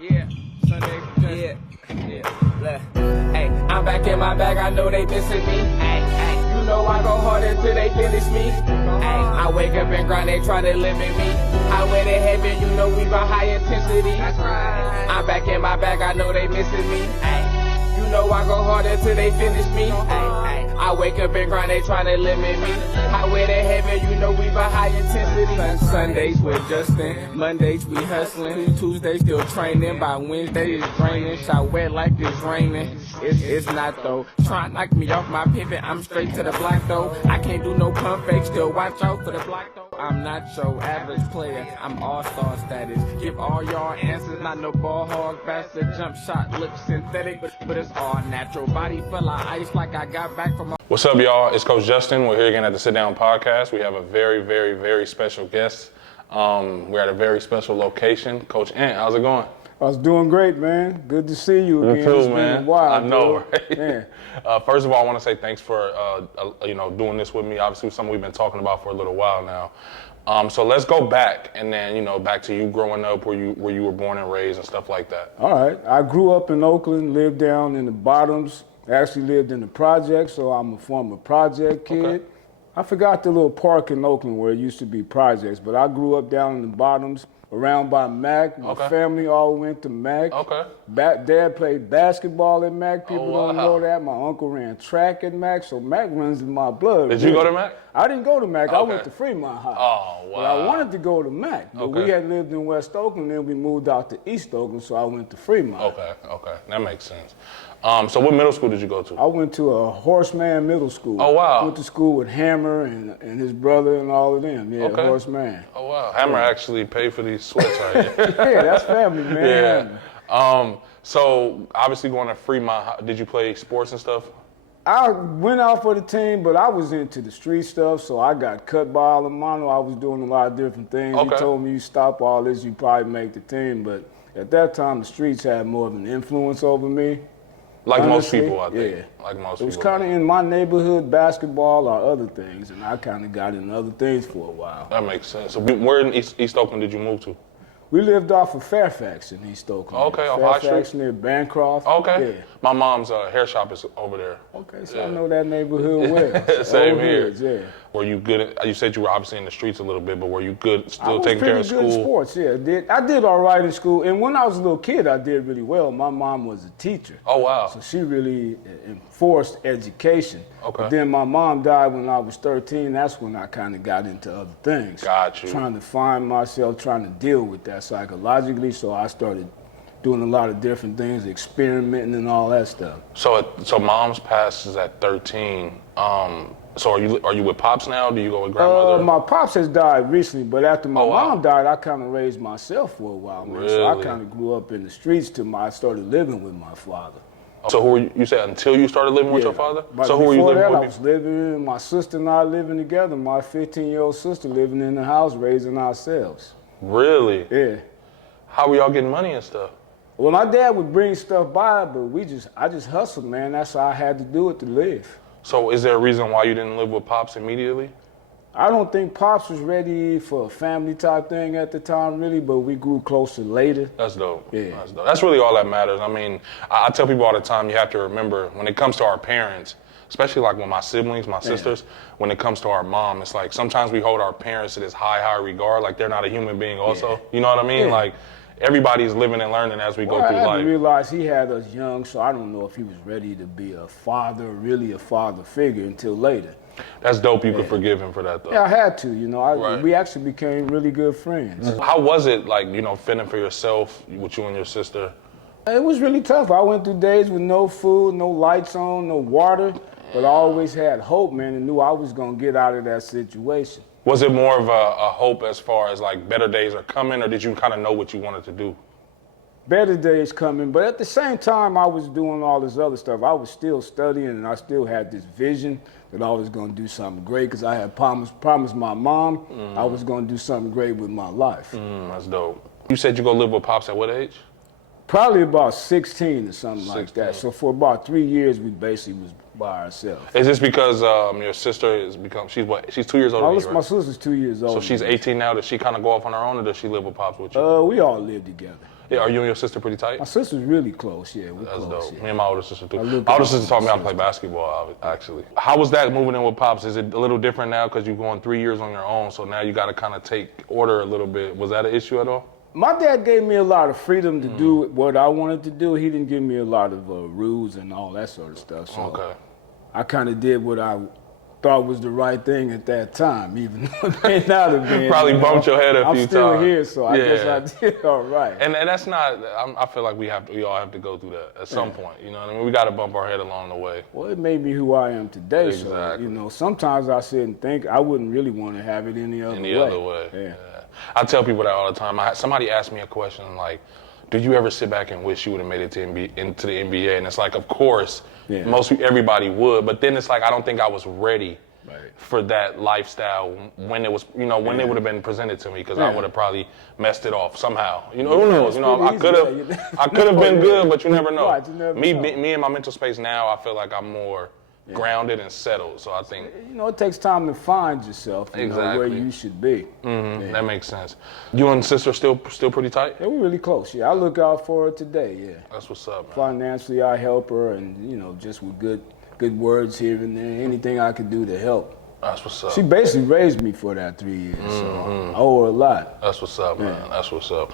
Yeah, Sunday, yeah. Hey, I'm back in my bag, I know they missing me. Ay, you know I go hard until they finish me. Ay, I wake up and grind, they try to limit me. Highway to heaven, you know we by high intensity. That's right. I'm back in my bag, I know they missing me. Ay, you know I go hard until they finish me. Ay, I wake up and grind, they tryna limit me. Highway to heaven, you know we by high intensity. Sundays with Justin, Mondays we hustling, Tuesdays still training, by Wednesday it's draining, shot wet like it's raining. It's not though, try to knock me off my pivot, I'm straight to the block though. I can't do no pump fake, still watch out for the block though. I'm not your average player, I'm all-star status. Give all y'all answers, not no ball hog, bastard jump shot, look synthetic, but it's all natural. Body full of ice like I got back from What's up, y'all? It's Coach Justin. We're here again at the Sit Down Podcast. We have a very, very, very special guest. We're at a very special location. Coach Ant, how's it going? I was doing great, man. Good to see you again. You too, it's man. Been a while, I know, dude. right? Yeah. First of all, I want to say thanks for doing this with me. Obviously, something we've been talking about for a little while now. So let's go back, and then back to you growing up, where you were born and raised and stuff like that. All right. I grew up in Oakland, lived down in the bottoms. Actually lived in the project, so I'm a former project kid. Okay. I forgot the little park in Oakland where it used to be projects, but I grew up down in the bottoms, around by Mac. My family all went to Mac. Okay. Dad played basketball at Mac. People wow. don't know that. My uncle ran track at Mac, so Mac runs in my blood. Did you go to Mac? I didn't go to Mac. Okay. I went to Fremont High. Oh, wow. But I wanted to go to Mac, but Okay. we had lived in West Oakland, then we moved out to East Oakland, so I went to Fremont. Okay. That makes sense. So what middle school did you go to? I went to a Horseman Middle School. Oh, wow. Went to school with Hammer and his brother and all of them. Yeah, Okay. Horseman. Oh, wow. Hammer actually paid for these sweats right here. Yeah, that's family, man. Yeah. So obviously going to Fremont, did you play sports and stuff? I went out for the team, but I was into the street stuff, so I got cut by Alamano. I was doing a lot of different things. Okay. He told me, you stop all this, you probably make the team. But at that time, the streets had more of an influence over me. Like Honestly, most people, I think. yeah. Like most It was people. kind of in my neighborhood, basketball or other things, and I kind of got into other things for a while. That makes sense. So where in East Oakland did you move to? We lived off of Fairfax in East Oakland. Okay, off High Fairfax Street? near Bancroft. Okay. Yeah. My mom's hair shop is over there. Okay, so Yeah. I know that neighborhood well. Same Old here. hoods, yeah. Were you good you said you were obviously in the streets a little bit, but were you good I still was taking care of pretty good school? in sports, yeah. I did all right in school. And when I was a little kid, I did really well. My mom was a teacher. Oh, wow. So she really enforced education. Okay. But then my mom died when I was 13. That's when I kind of got into other things. Got you. Trying to find myself, trying to deal with that psychologically. So I started doing a lot of different things, experimenting and all that stuff. So mom's passes at 13. So are you with Pops now? Do you go with grandmother? My pops has died recently, but after my Oh, wow. mom died, I kind of raised myself for a while, man. So I Really? kind of grew up in the streets till I started living with my father. So who were you said until you started living with your father? But So who were you before living that, I with? was living, my sister and I living together, my 15-year-old sister living in the house, raising ourselves. Really? Yeah. How were y'all getting money and stuff? Well, my dad would bring stuff by, but I just hustled, man. That's how I had to do it to live. So is there a reason why you didn't live with Pops immediately? I don't think Pops was ready for a family type thing at the time, really, but we grew closer later. That's dope. Yeah. That's dope. That's really all that matters. I mean, I tell people all the time, you have to remember when it comes to our parents, especially like with my siblings, my sisters, when it comes to our mom, it's like sometimes we hold our parents to this high regard, like they're not a human being also. Yeah. You know what I mean? Yeah. Like everybody's living and learning as we go I through had life. to realize he had us young, so I don't know if he was ready to be a father, really a father figure until later. That's dope. You could forgive him for that though. Yeah, I had to, Right. We actually became really good friends. How was it like, fending for yourself with you and your sister? It was really tough. I went through days with no food, no lights on, no water, but I always had hope, man, and knew I was going to get out of that situation. Was it more of a hope as far as like better days are coming, or did you kind of know what you wanted to do? Better days coming, but at the same time I was doing all this other stuff. I was still studying, and I still had this vision that I was going to do something great because I had promised my mom I was going to do something great with my life. That's dope. You said you go live with Pops at what age? Probably about 16 or something like 16. that. So for about 3 years, we basically was by ourselves. Is this because your sister she's 2 years older than you, right? My sister's 2 years old. So she's 18 now. Does she kind of go off on her own, or does she live with Pops with you? We all live together. Yeah, are you and your sister pretty tight? My sister's really close, yeah. We're That's close, dope. yeah. Me and my older sister too. My older sister taught me how to play basketball, actually. How was that moving in with Pops? Is it a little different now because you're going 3 years on your own, so now you got to kind of take order a little bit. Was that an issue at all? My dad gave me a lot of freedom to do what I wanted to do. He didn't give me a lot of rules and all that sort of stuff. So I kind of did what I thought was the right thing at that time, even though it may not have been. Probably bumped your head a few times. I'm still here, so I guess I did all right. And that's not, I feel like we all have to go through that at some point. You know what I mean? We got to bump our head along the way. Well, it made me who I am today. Exactly. So, you know, sometimes I sit and think I wouldn't really want to have it any other way. Yeah. I tell people that all the time. Somebody asked me a question like, do you ever sit back and wish you would have made it into the NBA? And it's like, of course, everybody would. But then it's like, I don't think I was ready for that lifestyle when it was, you know, when it would have been presented to me, because I would have probably messed it off somehow. You know, who knows? You know, I could have been good, but you never know. Right, you never know. Me in my mental space now, I feel like I'm more grounded and settled. So I think, you know, it takes time to find yourself, you know, where you should be. That makes sense. You and sister still pretty tight? Yeah, we're really close. Yeah, I look out for her today. Yeah. That's what's up, man. Financially, I help her, and you know, just with good words here and there, anything I can do to help. That's what's up. She basically raised me for that 3 years, so I owe her a lot. That's what's up, man. That's what's up.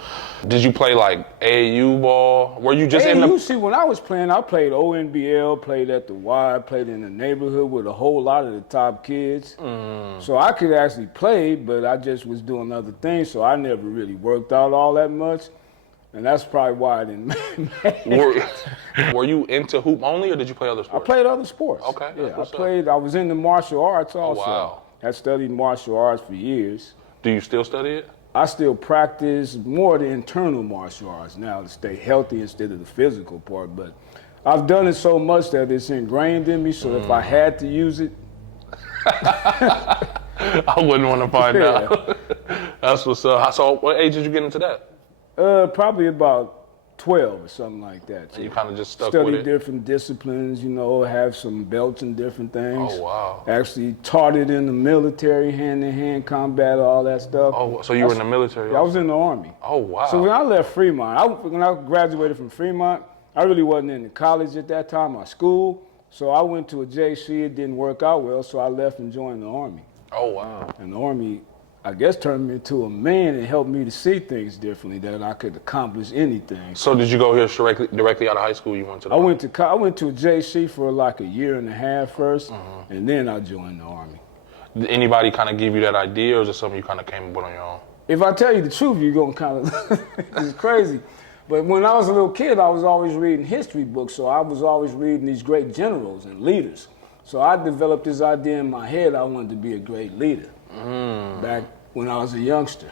Did you play like AAU ball? Were you just AAU, see, when I was playing, I played ONBL, played at the Y, played in the neighborhood with a whole lot of the top kids. So I could actually play, but I just was doing other things, so I never really worked out all that much. And that's probably why I didn't make it. Were you into hoop only, or did you play other sports? I played other sports. Okay. Yeah, I was into martial arts also. Oh, wow. I studied martial arts for years. Do you still study it? I still practice more the internal martial arts now to stay healthy instead of the physical part. But I've done it so much that it's ingrained in me, so if I had to use it, I wouldn't want to find out. That's what's up. So what age did you get into that? Probably about 12 or something like that. So you kind of just stuck with it? Studied different disciplines, you know, have some belts and different things. Oh, wow. Actually taught it in the military, hand-to-hand combat, all that stuff. Oh, so you were in the military also? I was in the Army. Oh, wow. So when I left Fremont, when I graduated from Fremont, I really wasn't in college at that time, or school. So I went to a JC, it didn't work out well, so I left and joined the Army. Oh, wow. And the Army, I guess, turned me into a man and helped me to see things differently, that I could accomplish anything. So did you go here directly out of high school? You went to the Army? I went to a JC for like a year and a half first, and then I joined the Army. Did anybody kind of give you that idea, or is it something you kind of came up with on your own? If I tell you the truth, you're going to kind of, it's crazy. But when I was a little kid, I was always reading history books, so I was always reading these great generals and leaders. So I developed this idea in my head, I wanted to be a great leader back when I was a youngster.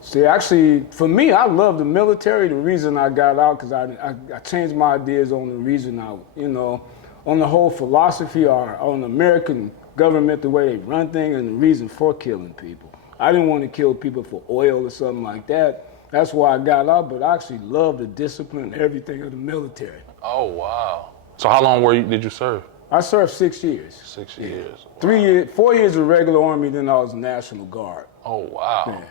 See, actually, for me, I love the military. The reason I got out, because I changed my ideas on the reason on the whole philosophy or on the American government, the way they run things, and the reason for killing people. I didn't want to kill people for oil or something like that. That's why I got out, but I actually love the discipline and everything of the military. Oh, wow. So how long did you serve? I served 6 years. 6 years. Wow. 4 years of regular Army, then I was National Guard. Oh, wow. Yeah.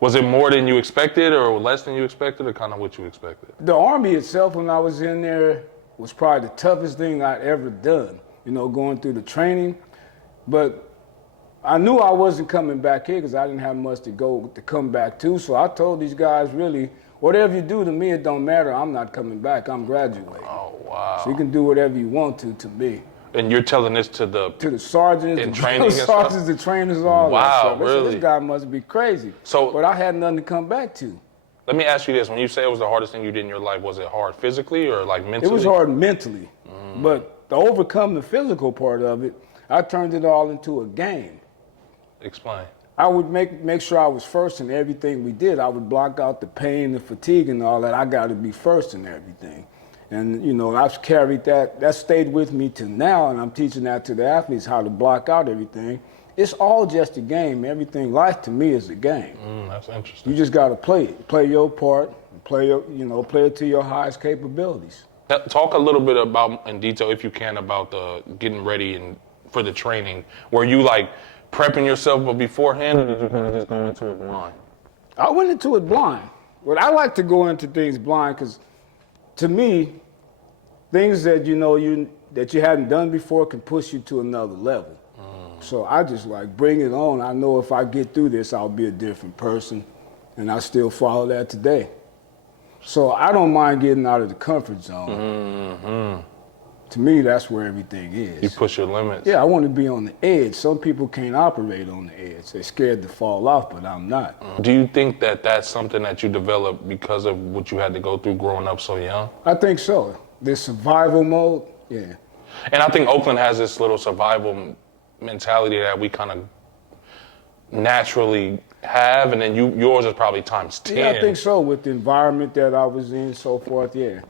Was it more than you expected or less than you expected, or kind of what you expected? The Army itself, when I was in there, was probably the toughest thing I'd ever done, you know, going through the training. But I knew I wasn't coming back here because I didn't have much to come back to. So I told these guys, really, whatever you do to me, it don't matter. I'm not coming back. I'm graduating. Oh, wow. So you can do whatever you want to me. And you're telling this to the sergeants, in the training and sergeants, stuff? the trainers, all that stuff. Wow, really? This guy must be crazy. But I had nothing to come back to. Let me ask you this. When you say it was the hardest thing you did in your life, was it hard physically or like mentally? It was hard mentally. But to overcome the physical part of it, I turned it all into a game. Explain. I would make sure I was first in everything we did. I would block out the pain, the fatigue, and all that. I got to be first in everything. And, you know, I've carried that stayed with me to now, and I'm teaching that to the athletes, how to block out everything. It's all just a game. Everything, life to me is a game. That's interesting. You just got to play it. Play your part, play it to your highest capabilities. Talk a little bit about, in detail, if you can, about the getting ready and for the training. Were you like prepping yourself beforehand, or did you kind of just go into it blind? I went into it blind. Well, I like to go into things blind because, to me, things that that you hadn't done before can push you to another level. So I just like bring it on. I know if I get through this, I'll be a different person, and I still follow that today. So I don't mind getting out of the comfort zone. To me, that's where everything is. You push your limits. Yeah, I want to be on the edge. Some people can't operate on the edge. They're scared to fall off, but I'm not. Do you think that that's something that you developed because of what you had to go through growing up so young? I think so. This survival mode, yeah. And I think Oakland has this little survival mentality that we kind of naturally have, and then yours is probably times 10. Yeah, I think so. With the environment that I was in, so forth. Yeah.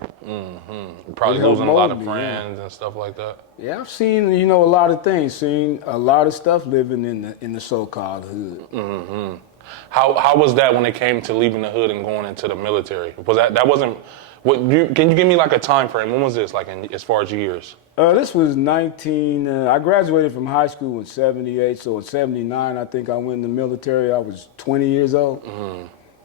Probably losing a lot of friends and stuff like that. Yeah, I've seen a lot of things. Seen a lot of stuff living in the so-called hood. How was that when it came to leaving the hood and going into the military? Was that wasn't? Can you give me like a time frame? When was this? Like as far as years? This was I graduated from high school in 78, so in 79, I think I went in the military. I was 20 years old.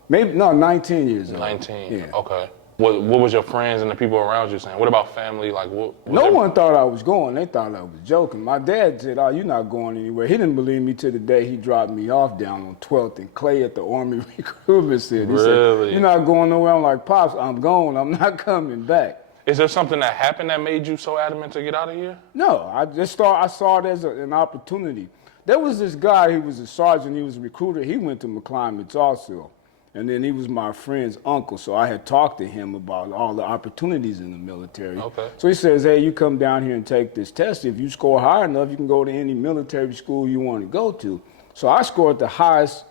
19 years old. 19, yeah. Okay. What was your friends and the people around you saying? What about family? Like, no one thought I was going. They thought I was joking. My dad said, "Oh, you're not going anywhere." He didn't believe me to the day he dropped me off down on 12th and Clay at the Army Recruitment Center. He said, "You're not going nowhere." I'm like, "Pops, I'm going. I'm not coming back." Is there something that happened that made you so adamant to get out of here? No, I saw it as an opportunity. There was this guy, he was a sergeant, he was a recruiter. He went to McClymonds also. And then he was my friend's uncle, so I had talked to him about all the opportunities in the military. Okay. So he says, "Hey, you come down here and take this test. If you score high enough, you can go to any military school you want to go to." So I scored the highest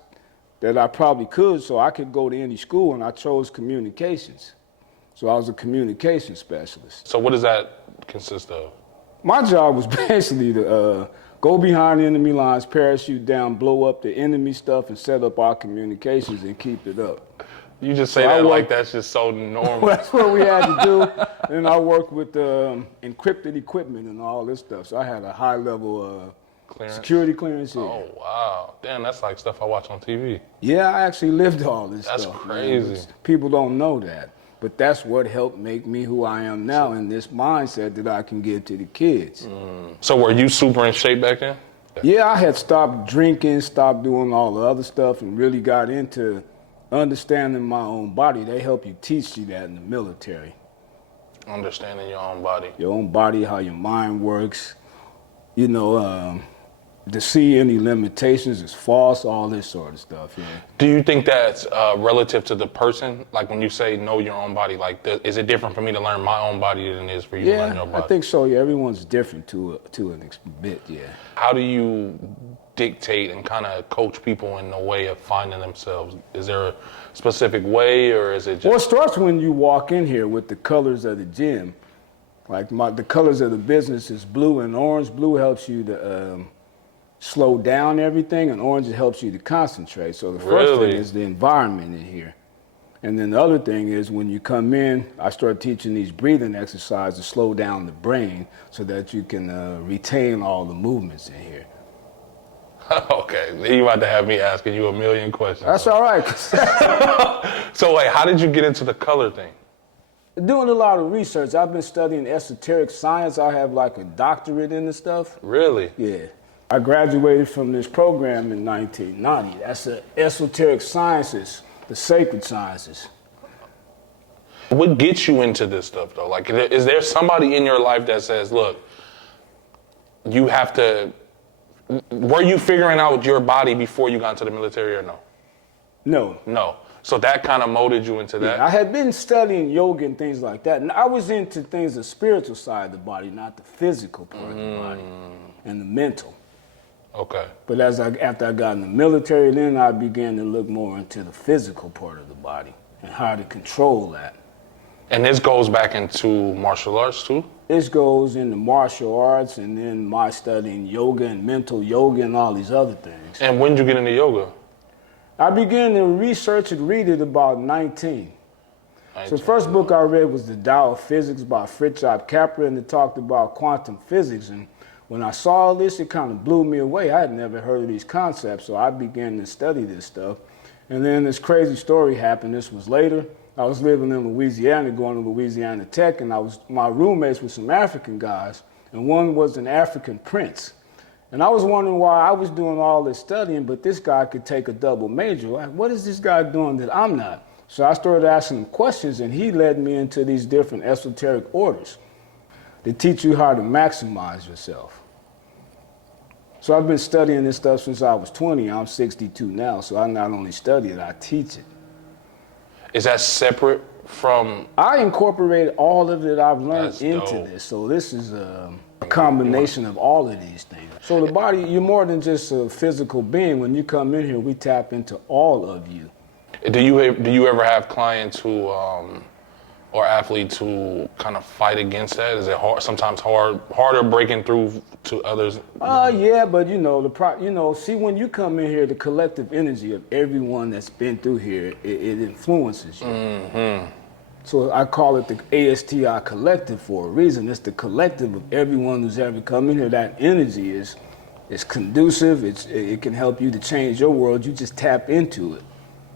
that I probably could, so I could go to any school, and I chose communications. So I was a communication specialist. So what does that consist of? My job was basically to go behind enemy lines, parachute down, blow up the enemy stuff, and set up our communications and keep it up. You just say that like that's just so normal. That's what we had to do. And I worked with encrypted equipment and all this stuff. So I had a high level security clearance. Yeah. Oh, wow. Damn, that's like stuff I watch on TV. Yeah, I actually lived all this stuff. That's crazy. Man. People don't know that. But that's what helped make me who I am now in this mindset that I can give to the kids. So were you super in shape back then? Yeah, I had stopped drinking, stopped doing all the other stuff, and really got into understanding my own body. They help you teach you that in the military. Understanding your own body. Your own body, how your mind works. To see any limitations is false, all this sort of stuff, yeah. Do you think that's relative to the person? Like when you say know your own body, like is it different for me to learn my own body than it is for you to learn your body? I think so, yeah. Everyone's different to an bit, yeah. How do you dictate and kind of coach people in the way of finding themselves? Is there a specific way, or is it just... Well, it starts when you walk in here with the colors of the gym. Like the colors of the business is blue and orange. Blue helps you to... slow down everything, and orange helps you to concentrate. So the first thing is the environment in here. And then the other thing is when you come in, I start teaching these breathing exercises to slow down the brain so that you can retain all the movements in here. Okay, you about to have me asking you a million questions. That's all right. So wait, how did you get into the color thing? Doing a lot of research. I've been studying esoteric science. I have like a doctorate in this stuff. Really? Yeah. I graduated from this program in 1990. That's the esoteric sciences, the sacred sciences. What gets you into this stuff though? Like, is there somebody in your life that says, look, you have to, were you figuring out your body before you got into the military or no? No. No. So that kind of molded you into that? Yeah, I had been studying yoga and things like that. And I was into things, the spiritual side of the body, not the physical part of the body and the mental. Okay. But after I got in the military, then I began to look more into the physical part of the body and how to control that. And this goes back into martial arts too? This goes into martial arts and then my studying yoga and mental yoga and all these other things. And when did you get into yoga? I began to research and read it about 19. So the first book I read was The Tao of Physics by Fritjof Capra, and it talked about quantum physics. And when I saw this, it kind of blew me away. I had never heard of these concepts, so I began to study this stuff. And then this crazy story happened. This was later. I was living in Louisiana, going to Louisiana Tech, and my roommates were some African guys, and one was an African prince. And I was wondering why I was doing all this studying, but this guy could take a double major. Like, what is this guy doing that I'm not? So I started asking him questions, and he led me into these different esoteric orders that teach you how to maximize yourself. So I've been studying this stuff since I was 20. I'm 62 now, so I not only study it, I teach it. Is that separate from? I incorporated all of it I've learned That's into dope. this. So this is a combination of all of these things. So the body, you're more than just a physical being. When you come in here, we tap into all of you. Do you ever have clients who or athletes who kind of fight against that? Is it hard? Sometimes harder breaking through to others? Yeah, but see, when you come in here, the collective energy of everyone that's been through here, it influences you. Mm-hmm. So I call it the ASTI collective for a reason. It's the collective of everyone who's ever come in here. That energy is conducive. It can help you to change your world. You just tap into it.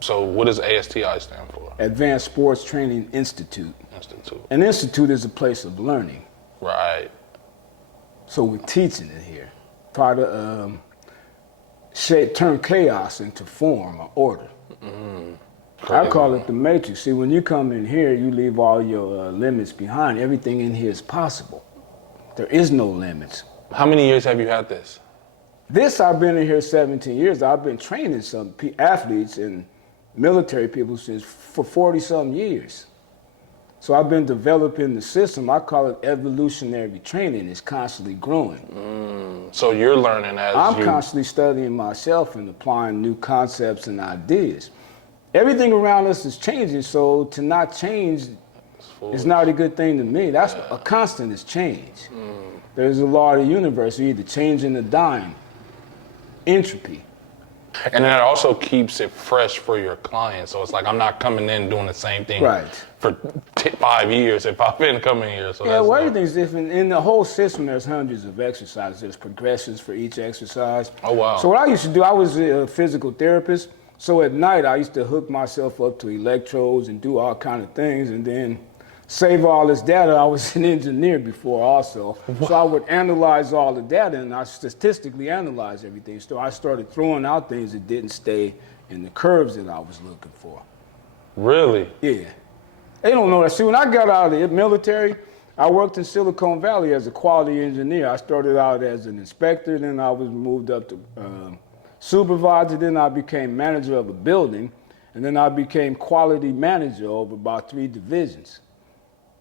So what does ASTI stand for? Advanced Sports Training Institute. An institute is a place of learning. Right. So we're teaching it here. Try to turn chaos into form or order. I call it the matrix. See, when you come in here, you leave all your limits behind. Everything in here is possible. There is no limits. How many years have you had this? I've been in here 17 years. I've been training some athletes and military people for 40-some years. So I've been developing the system. I call it evolutionary training. It's constantly growing. So you're learning as I'm constantly studying myself and applying new concepts and ideas. Everything around us is changing, so to not change is not a good thing to me. That's a constant is change. There's a law of the universe. You're either changing or dying. Entropy. And that also keeps it fresh for your clients. So it's like I'm not coming in doing the same thing for 5 years if I've been coming here. So yeah, well, everything's different. In the whole system, there's hundreds of exercises. There's progressions for each exercise. Oh, wow. So what I used to do, I was a physical therapist. So at night, I used to hook myself up to electrodes and do all kind of things and then save all this data. I was an engineer before also. So I would analyze all the data and I statistically analyze everything. So I started throwing out things that didn't stay in the curves that I was looking for. Really? Yeah. They don't know that. See, when I got out of the military, I worked in Silicon Valley as a quality engineer. I started out as an inspector, then I was moved up to supervisor, then I became manager of a building, and then I became quality manager over about 3 divisions.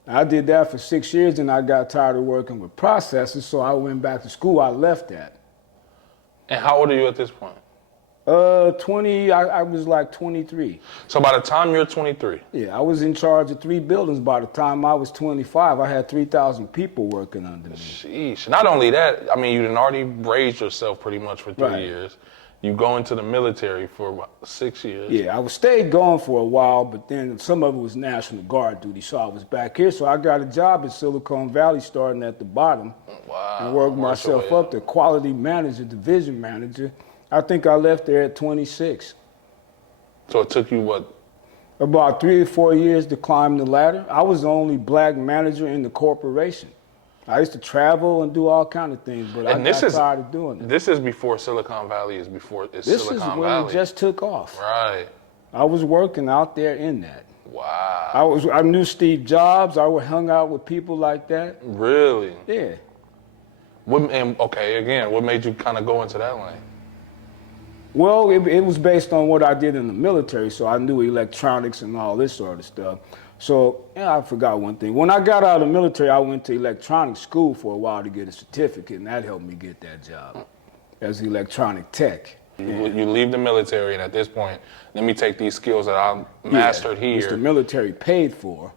I did that for 6 years, and I got tired of working with processes, so I went back to school. I left that. And how old are you at this point? 20, I was like 23. So by the time you're 23? Yeah, I was in charge of 3 buildings. By the time I was 25, I had 3,000 people working under me. Sheesh. Not only that, I mean, you done already raised yourself pretty much for 3 years. You go into the military for about 6 years. Yeah, I stayed gone for a while, but then some of it was National Guard duty, so I was back here. So I got a job in Silicon Valley starting at the bottom. Wow. And worked myself up to quality manager, division manager. I think I left there at 26. So it took you what? About 3 or 4 years to climb the ladder. I was the only black manager in the corporation. I used to travel and do all kind of things, but I got tired of doing it. This is before Silicon Valley is before it's Silicon Valley. This is when it just took off. Right. I was working out there in that. Wow. I knew Steve Jobs. I hung out with people like that. Really? Yeah. What made you kind of go into that lane? Well, it was based on what I did in the military, so I knew electronics and all this sort of stuff. So, I forgot one thing. When I got out of the military, I went to electronics school for a while to get a certificate, and that helped me get that job as electronic tech. You leave the military, and at this point, let me take these skills that I mastered here. Which the military paid for.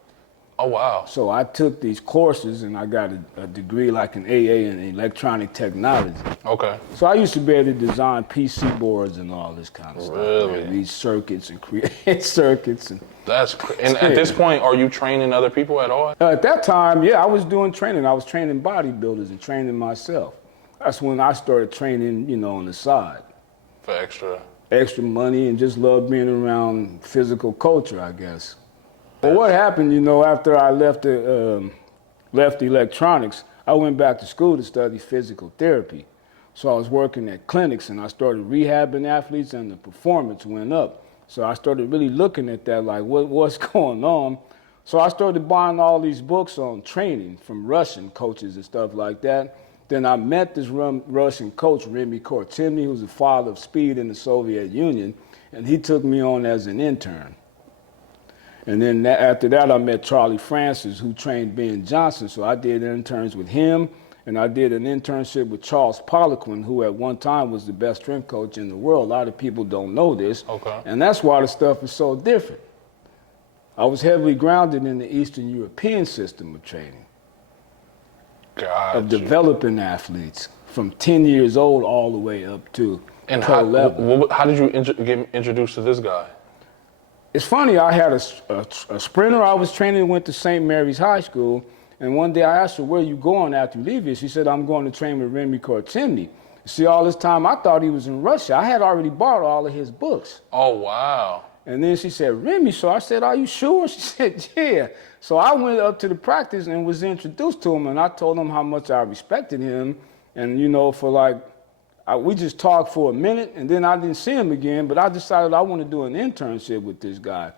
Oh, wow. So I took these courses, and I got a degree like an AA in electronic technology. Okay. So I used to be able to design PC boards and all this kind of stuff. Really? These circuits and create circuits. And at this point, are you training other people at all? At that time, yeah, I was doing training. I was training bodybuilders and training myself. That's when I started training, on the side. For extra. extra money and just loved being around physical culture, I guess. But what happened, you know, after I left electronics, I went back to school to study physical therapy. So I was working at clinics and I started rehabbing athletes and the performance went up. So I started really looking at that, like what's going on. So I started buying all these books on training from Russian coaches and stuff like that. Then I met this Russian coach, Remy Kortemny, who's the father of speed in the Soviet Union, and he took me on as an intern. And then after that, I met Charlie Francis, who trained Ben Johnson. So I did interns with him, and I did an internship with Charles Poliquin, who at one time was the best strength coach in the world. A lot of people don't know this, and that's why the stuff is so different. I was heavily grounded in the Eastern European system of training, of developing athletes from 10 years old all the way up to pro level. How did you get introduced to this guy? It's funny, I had a sprinter I was training, went to St. Mary's High School, and one day I asked her, where are you going after you leave here? She said, I'm going to train with Remy Kortemny. See, all this time I thought he was in Russia. I had already bought all of his books. Oh, wow. And then she said, Remy, so I said, are you sure? She said, yeah. So I went up to the practice and was introduced to him, and I told him how much I respected him. And, you know, for like, we just talked for a minute, and then I didn't see him again, but I decided I want to do an internship with this guy.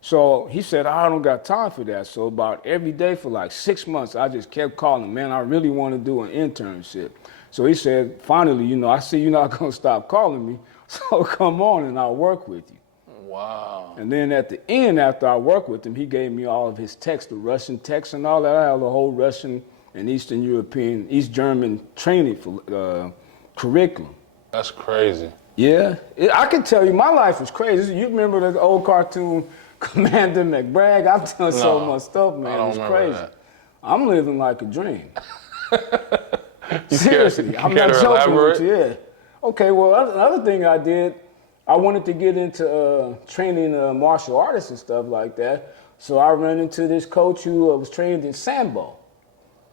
So he said, I don't got time for that. So about every day for like 6 months, I just kept calling him, man, I really want to do an internship. So he said, finally, you know, I see you're not going to stop calling me, so come on and I'll work with you. Wow. And then at the end, after I worked with him, he gave me all of his texts, the Russian texts and all that. I have the whole Russian and Eastern European, East German training for curriculum. That's crazy. Yeah, I can tell you, my life was crazy. You remember the old cartoon Commander McBragg? I've done so much stuff, man. It's crazy. That. I'm living like a dream. Seriously, I'm not joking with you. Yeah. Okay, well, another thing I did, I wanted to get into training martial artists and stuff like that. So I ran into this coach who was trained in Sambo.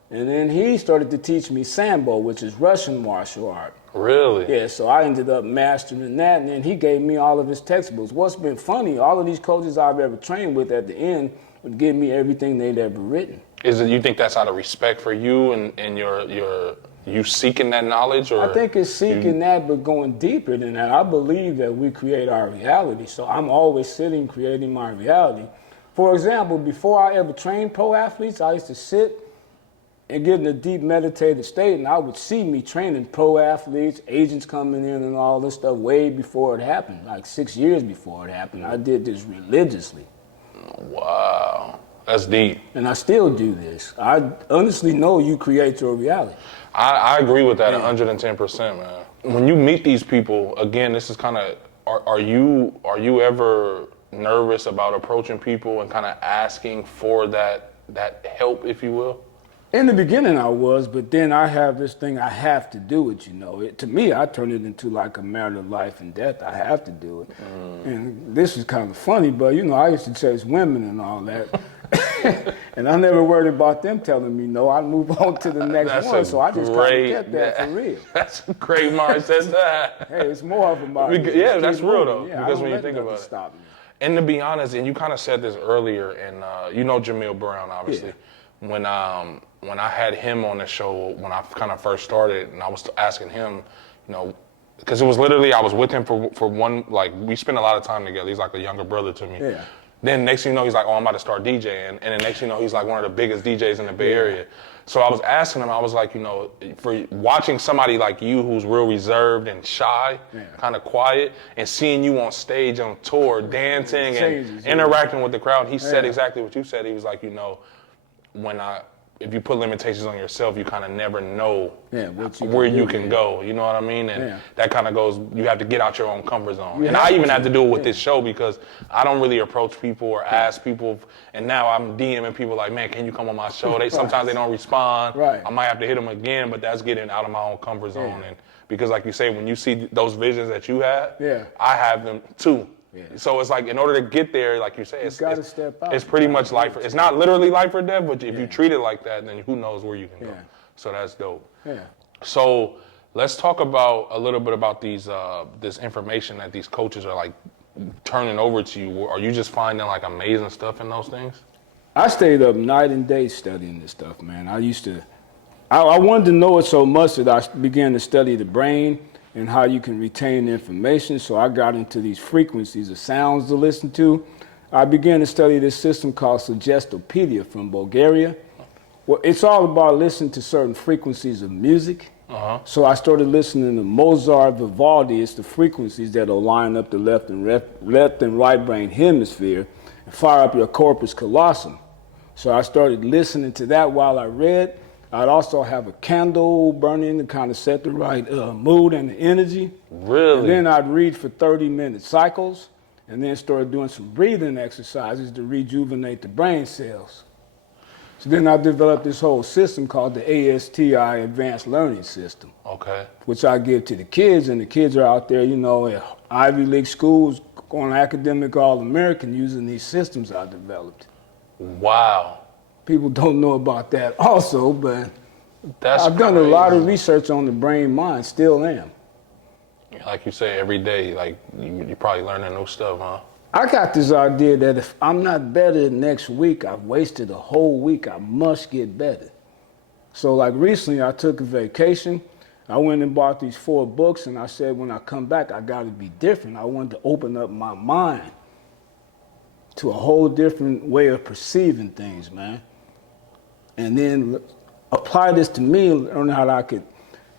And then he started to teach me Sambo, which is Russian martial art. Really? Yeah, so I ended up mastering that, and then he gave me all of his textbooks. What's been funny, all of these coaches I've ever trained with at the end would give me everything they'd ever written. Is it, you think that's out of respect for you and you seeking that knowledge? Or I think it's seeking that, but going deeper than that. I believe that we create our reality, so I'm always sitting creating my reality. For example, before I ever trained pro athletes, I used to sit and get in a deep meditative state, and I would see me training pro athletes, agents coming in and all this stuff way before it happened, like 6 years before it happened. I did this religiously. Wow, that's deep. And I still do this. I honestly know you create your reality. I agree with that 110%, man. When you meet these people, again, this is kind of, are you ever nervous about approaching people and kind of asking for that help, if you will? In the beginning I was, but then I have this thing, I have to do it, you know. To me, I turn it into like a matter of life and death. I have to do it. And this is kind of funny, but you know, I used to chase women and all that. And I never worried about them telling me no. I'd move on to the next one, so I just kind of kept that for real. That's a great mindset to have. Hey, it's more of a mindset. Yeah, that's real though, yeah, because when you think about it. Stop me. And to be honest, and you kind of said this earlier, and you know Jamil Brown, obviously. Yeah. When I had him on the show, when I kind of first started, and I was asking him, you know, because it was literally, I was with him for one, like, we spent a lot of time together. He's like a younger brother to me. Yeah. Then next thing you know, he's like, oh, I'm about to start DJing. And then next thing you know, he's like one of the biggest DJs in the Bay Area. So I was asking him, I was like, you know, for watching somebody like you who's real reserved and shy, kind of quiet, and seeing you on stage on tour, dancing and interacting with the crowd, he said exactly what you said. He was like, you know, if you put limitations on yourself, you kind of never know where you can go. You know what I mean? And that kind of goes, you have to get out your own comfort zone. And I even have to do it with this show because I don't really approach people or ask people. And now I'm DMing people like, man, can you come on my show? Sometimes they don't respond. Right. I might have to hit them again, but that's getting out of my own comfort zone. And because like you say, when you see those visions that you have, I have them too. Yeah. So it's like, in order to get there, like you say, it's pretty much life. It's not literally life or death, but if you treat it like that, then who knows where you can go. So that's dope. Yeah. So Let's talk about a little bit about these this information that these coaches are like turning over to you. Are you just finding like amazing stuff in those things? I stayed up night and day studying this stuff, man. I wanted to know it so much that I began to study the brain and how you can retain information. So I got into these frequencies of sounds to listen to. I began to study this system called Suggestopedia from Bulgaria. Well, it's all about listening to certain frequencies of music. So I started listening to Mozart, Vivaldi. It's the frequencies that'll line up the left and right brain hemisphere and fire up your corpus callosum. So I started listening to that while I read. I'd also have a candle burning to kind of set the right mood and the energy. Really? And then I'd read for 30-minute cycles and then started doing some breathing exercises to rejuvenate the brain cells. So then I developed this whole system called the ASTI Advanced Learning System. Okay. Which I give to the kids, and the kids are out there, at Ivy League schools, going academic All-American using these systems I developed. Wow. People don't know about that also, but I've done a crazy. lot of research on the brain mind, still am. Like you say, every day, like you're probably learning new stuff, huh? I got this idea that if I'm not better next week, I've wasted a whole week. I must get better. So like recently I took a vacation. I went and bought these 4 books and I said when I come back, I got to be different. I wanted to open up my mind to a whole different way of perceiving things, man. And then apply this to me, learn how I could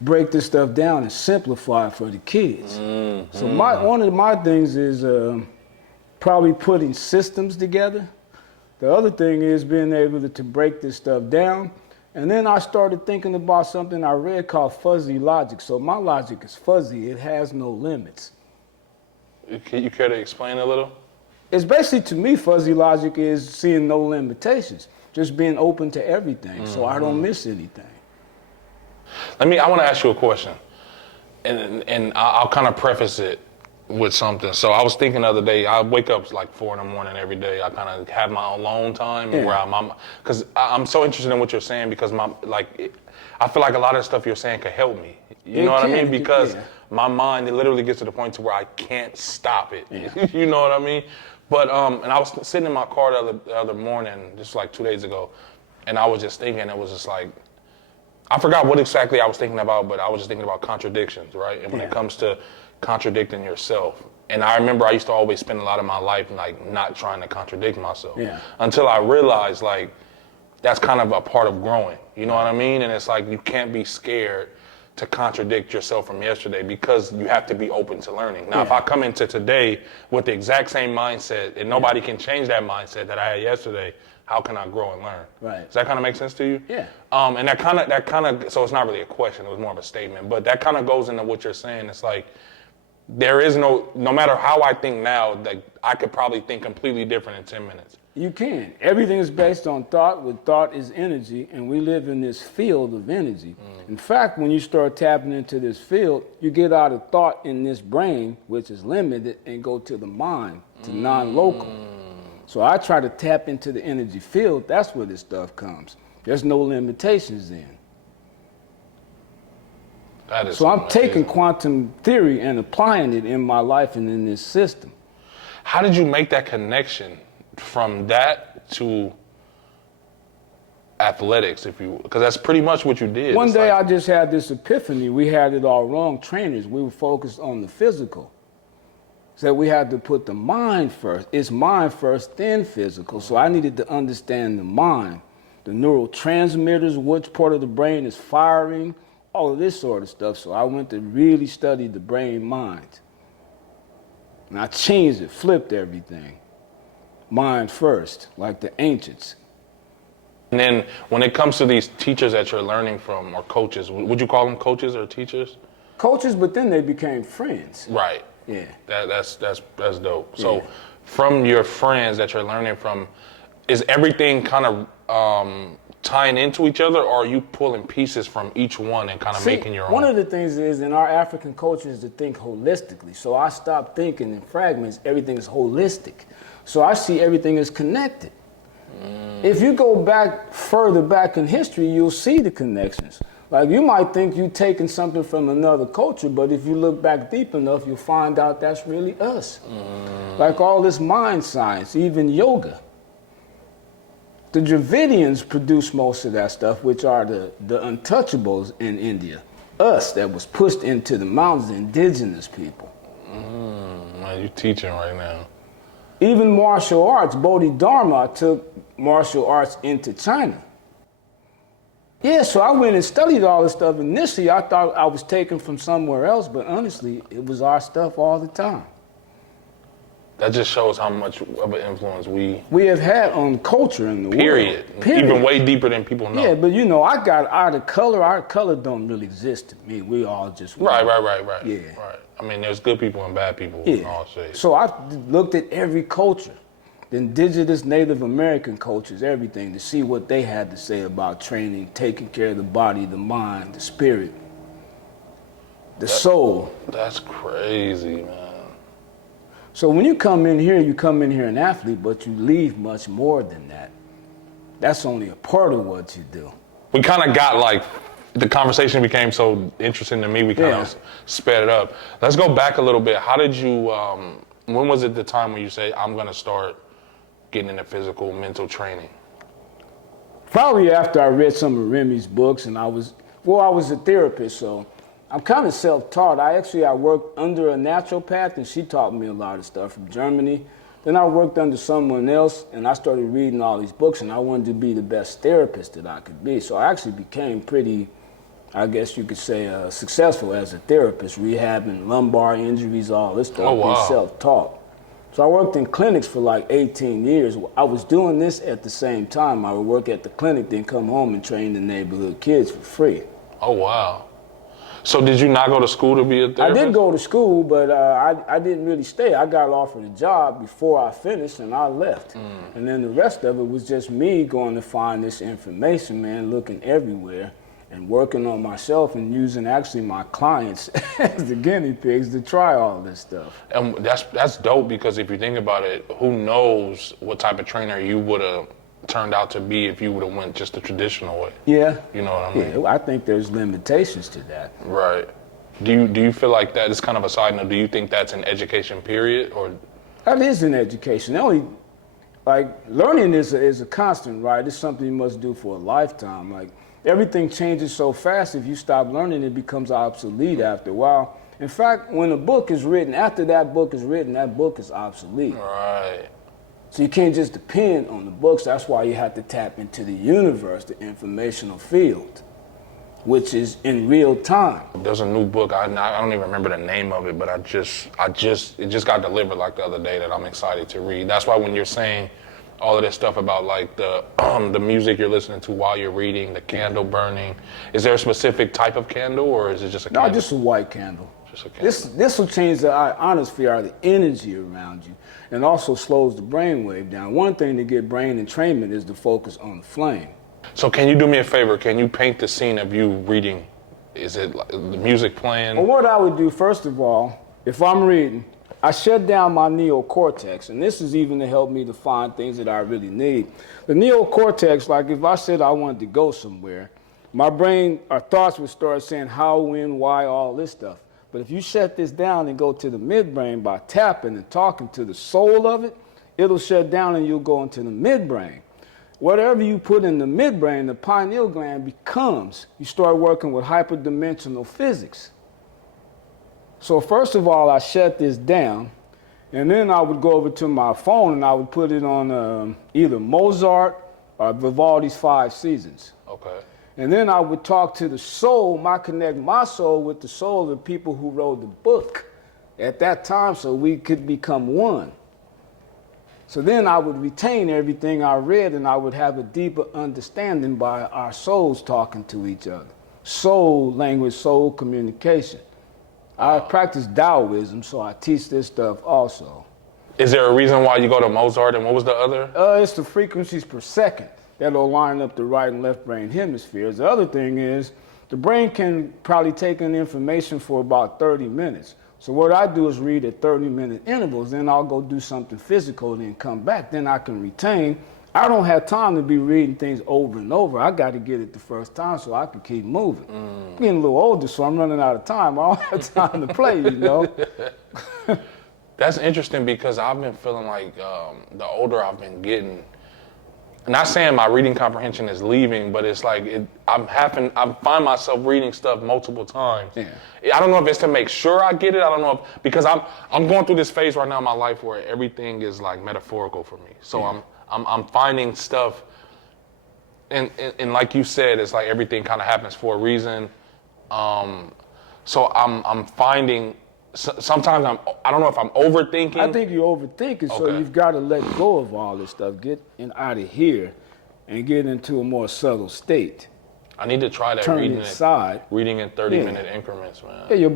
break this stuff down and simplify it for the kids. So one of my things is probably putting systems together. The other thing is being able to break this stuff down. And then I started thinking about something I read called fuzzy logic. So my logic is fuzzy. It has no limits. Can you care to explain a little? It's basically, to me, fuzzy logic is seeing no limitations, just being open to everything so I don't miss anything. I want to ask you a question, and I'll kind of preface it with something. So I was thinking the other day, I wake up like 4 in the morning every day. I kind of have my alone time where because I'm so interested in what you're saying because I feel like a lot of the stuff you're saying could help me. You know what I mean? Because my mind, it literally gets to the point to where I can't stop it. You know what I mean? But, and I was sitting in my car the other morning, just like 2 days ago, and I was just thinking, it was just like, I forgot what exactly I was thinking about, but I was just thinking about contradictions, right? And when it comes to contradicting yourself. And I remember I used to always spend a lot of my life like not trying to contradict myself. Until I realized like that's kind of a part of growing. You know what I mean? And it's like you can't be scared to contradict yourself from yesterday because you have to be open to learning. Now if I come into today with the exact same mindset and nobody can change that mindset that I had yesterday, how can I grow and learn? Right. Does that kind of make sense to you? Yeah. And that kind of, so it's not really a question, it was more of a statement, but that kind of goes into what you're saying. It's like, there is no matter how I think now, like I could probably think completely different in 10 minutes. You can. Everything is based on thought, with thought is energy, and we live in this field of energy. In fact, when you start tapping into this field, you get out of thought in this brain, which is limited, and go to the mind, to non-local. So I try to tap into the energy field. That's where this stuff comes. There's no limitations then. So I'm taking quantum theory and applying it in my life and in this system. How did you make that connection from that to athletics, because that's pretty much what you did? One day I just had this epiphany. We had it all wrong, trainers. We were focused on the physical. So we had to put the mind first. It's mind first, then physical. So I needed to understand the mind, the neurotransmitters, which part of the brain is firing, all of this sort of stuff. So I went to really study the brain mind. And I changed it, flipped everything. Mind first, like the ancients. And then when it comes to these teachers that you're learning from, or coaches, would you call them coaches or teachers? Coaches, but then they became friends. Right. Yeah. That's dope. So from your friends that you're learning from, is everything kind of tying into each other, or are you pulling pieces from each one and kind of making your own? One of the things is in our African culture is to think holistically. So I stopped thinking in fragments. Everything is holistic. So I see everything is connected. If you go back further back in history, you'll see the connections. Like, you might think you're taking something from another culture, but if you look back deep enough, you'll find out that's really us. Like all this mind science, even yoga. The Dravidians produce most of that stuff, which are the untouchables in India. Us, that was pushed into the mountains, indigenous people. Man, you teaching right now. Even martial arts, Bodhidharma took martial arts into China. Yeah, so I went and studied all this stuff. Initially, I thought I was taken from somewhere else, but honestly, it was our stuff all the time. That just shows how much of an influence we have had on culture in the period. world. Period. Even way deeper than people know. Yeah, but you know, I got out of color. Our color don't really exist to me. We all just Right. Yeah. Right. I mean, there's good people and bad people in all shades. So I looked at every culture, the indigenous Native American cultures, everything, to see what they had to say about training, taking care of the body, the mind, the spirit, the soul. That's crazy, man. So when you come in here an athlete, but you leave much more than that. That's only a part of what you do. We kind of got like, the conversation became so interesting to me, we kind of sped it up. Let's go back a little bit. How did you, when was it the time when you say, I'm going to start getting into physical, mental training? Probably after I read some of Remy's books, and I was a therapist, so I'm kind of self-taught. I worked under a naturopath, and she taught me a lot of stuff from Germany. Then I worked under someone else, and I started reading all these books, and I wanted to be the best therapist that I could be. So I actually became pretty, I guess you could say, successful as a therapist, rehabbing lumbar injuries, all this stuff. Oh, wow. Being self-taught. So I worked in clinics for like 18 years. I was doing this at the same time. I would work at the clinic, then come home and train the neighborhood kids for free. Oh, wow. So did you not go to school to be a therapist? I did go to school, but I didn't really stay. I got offered a job before I finished, and I left. And then the rest of it was just me going to find this information, man, looking everywhere and working on myself and using actually my clients as the guinea pigs to try all this stuff. And that's dope, because if you think about it, who knows what type of trainer you would have turned out to be if you would have went just the traditional way. Yeah. You know what I mean? Yeah, I think there's limitations to that. Right. Do you feel like that is kind of a side note? Do you think that's an education period, or? That is an education. Learning is a constant, right? It's something you must do for a lifetime. Like, everything changes so fast. If you stop learning, it becomes obsolete after a while. In fact, when a book is written, after that book is written, that book is obsolete. Right. So you can't just depend on the books. That's why you have to tap into the universe, the informational field, which is in real time. There's a new book. I don't even remember the name of it, but it just got delivered like the other day that I'm excited to read. That's why when you're saying all of this stuff about like the music you're listening to while you're reading, the candle burning, is there a specific type of candle, or is it just a candle? No, just a white candle. Just a candle. This will change the ionosphere, the energy around you, and also slows the brain wave down. One thing to get brain entrainment is to focus on the flame. So can you do me a favor? Can you paint the scene of you reading? Is it like the music playing? Well, what I would do, first of all, if I'm reading, I shut down my neocortex, and this is even to help me to find things that I really need. The neocortex, like if I said I wanted to go somewhere, my brain, our thoughts would start saying how, when, why, all this stuff. But if you shut this down and go to the midbrain by tapping and talking to the soul of it, it'll shut down and you'll go into the midbrain. Whatever you put in the midbrain, the pineal gland becomes, you start working with hyperdimensional physics. So first of all, I shut this down, and then I would go over to my phone and I would put it on either Mozart or Vivaldi's 5 Seasons. Okay. And then I would talk to the soul, connect my soul with the soul of the people who wrote the book at that time, so we could become one. So then I would retain everything I read, and I would have a deeper understanding by our souls talking to each other. Soul language, soul communication. I practice Taoism, so I teach this stuff also. Is there a reason why you go to Mozart, and what was the other? It's the frequencies per second that'll line up the right and left brain hemispheres. The other thing is, the brain can probably take in information for about 30 minutes. So what I do is read at 30-minute intervals, then I'll go do something physical, then come back. Then I can retain, I don't have time to be reading things over and over. I got to get it the first time so I can keep moving. I'm getting a little older, so I'm running out of time. I don't have time to play, you know. That's interesting because I've been feeling like the older I've been getting, not saying my reading comprehension is leaving, but it's like I find myself reading stuff multiple times. Yeah. I don't know if it's to make sure I get it. I don't know if, because I'm going through this phase right now in my life where everything is like metaphorical for me. So Yeah. I'm finding stuff, and like you said, it's like everything kind of happens for a reason. So I'm finding. Sometimes I don't know if I'm overthinking. I think you're overthinking, so Okay. you've got to let go of all this stuff, get out of here, and get into a more subtle state. I need to try that Turn reading inside. Reading in 30-minute increments, man. Yeah, your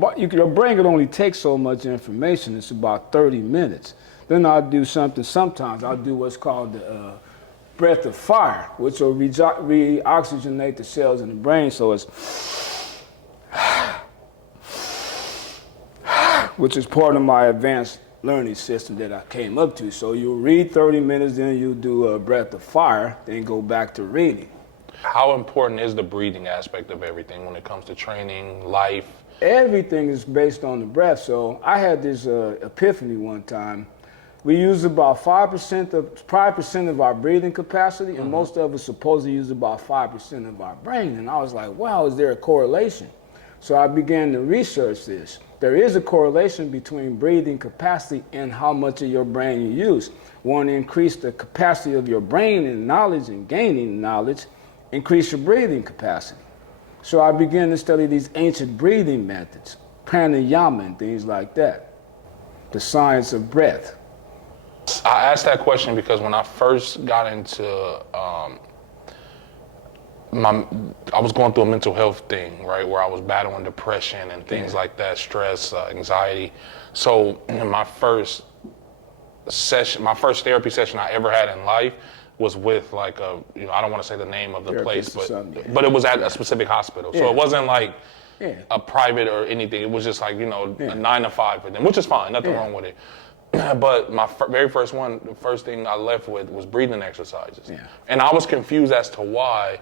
brain can only take so much information. It's about 30 minutes. Then I'll do something. Sometimes I'll do what's called the breath of fire, which will reoxygenate the cells in the brain. So it's, which is part of my advanced learning system that I came up to. So you'll read 30 minutes, then you'll do a breath of fire, then go back to reading. How important is the breathing aspect of everything when it comes to training, life? Everything is based on the breath. So I had this epiphany one time. We use about 5% of our breathing capacity, and most of us supposed to use about 5% of our brain. And I was like, wow, is there a correlation? So I began to research this. There is a correlation between breathing capacity and how much of your brain you use. Want to increase the capacity of your brain in knowledge and gaining knowledge, increase your breathing capacity. So I began to study these ancient breathing methods, pranayama and things like that, the science of breath. I asked that question because when I first got into I was going through a mental health thing, right, where I was battling depression and things like that, stress, anxiety. So in my first therapy session I ever had in life was with like I don't want to say the name of the place, but it was at a specific hospital. So it wasn't like a private or anything. It was just like, a 9 to 5 for them, which is fine, nothing wrong with it. But my very first one, the first thing I left with was breathing exercises. Yeah. And I was confused as to why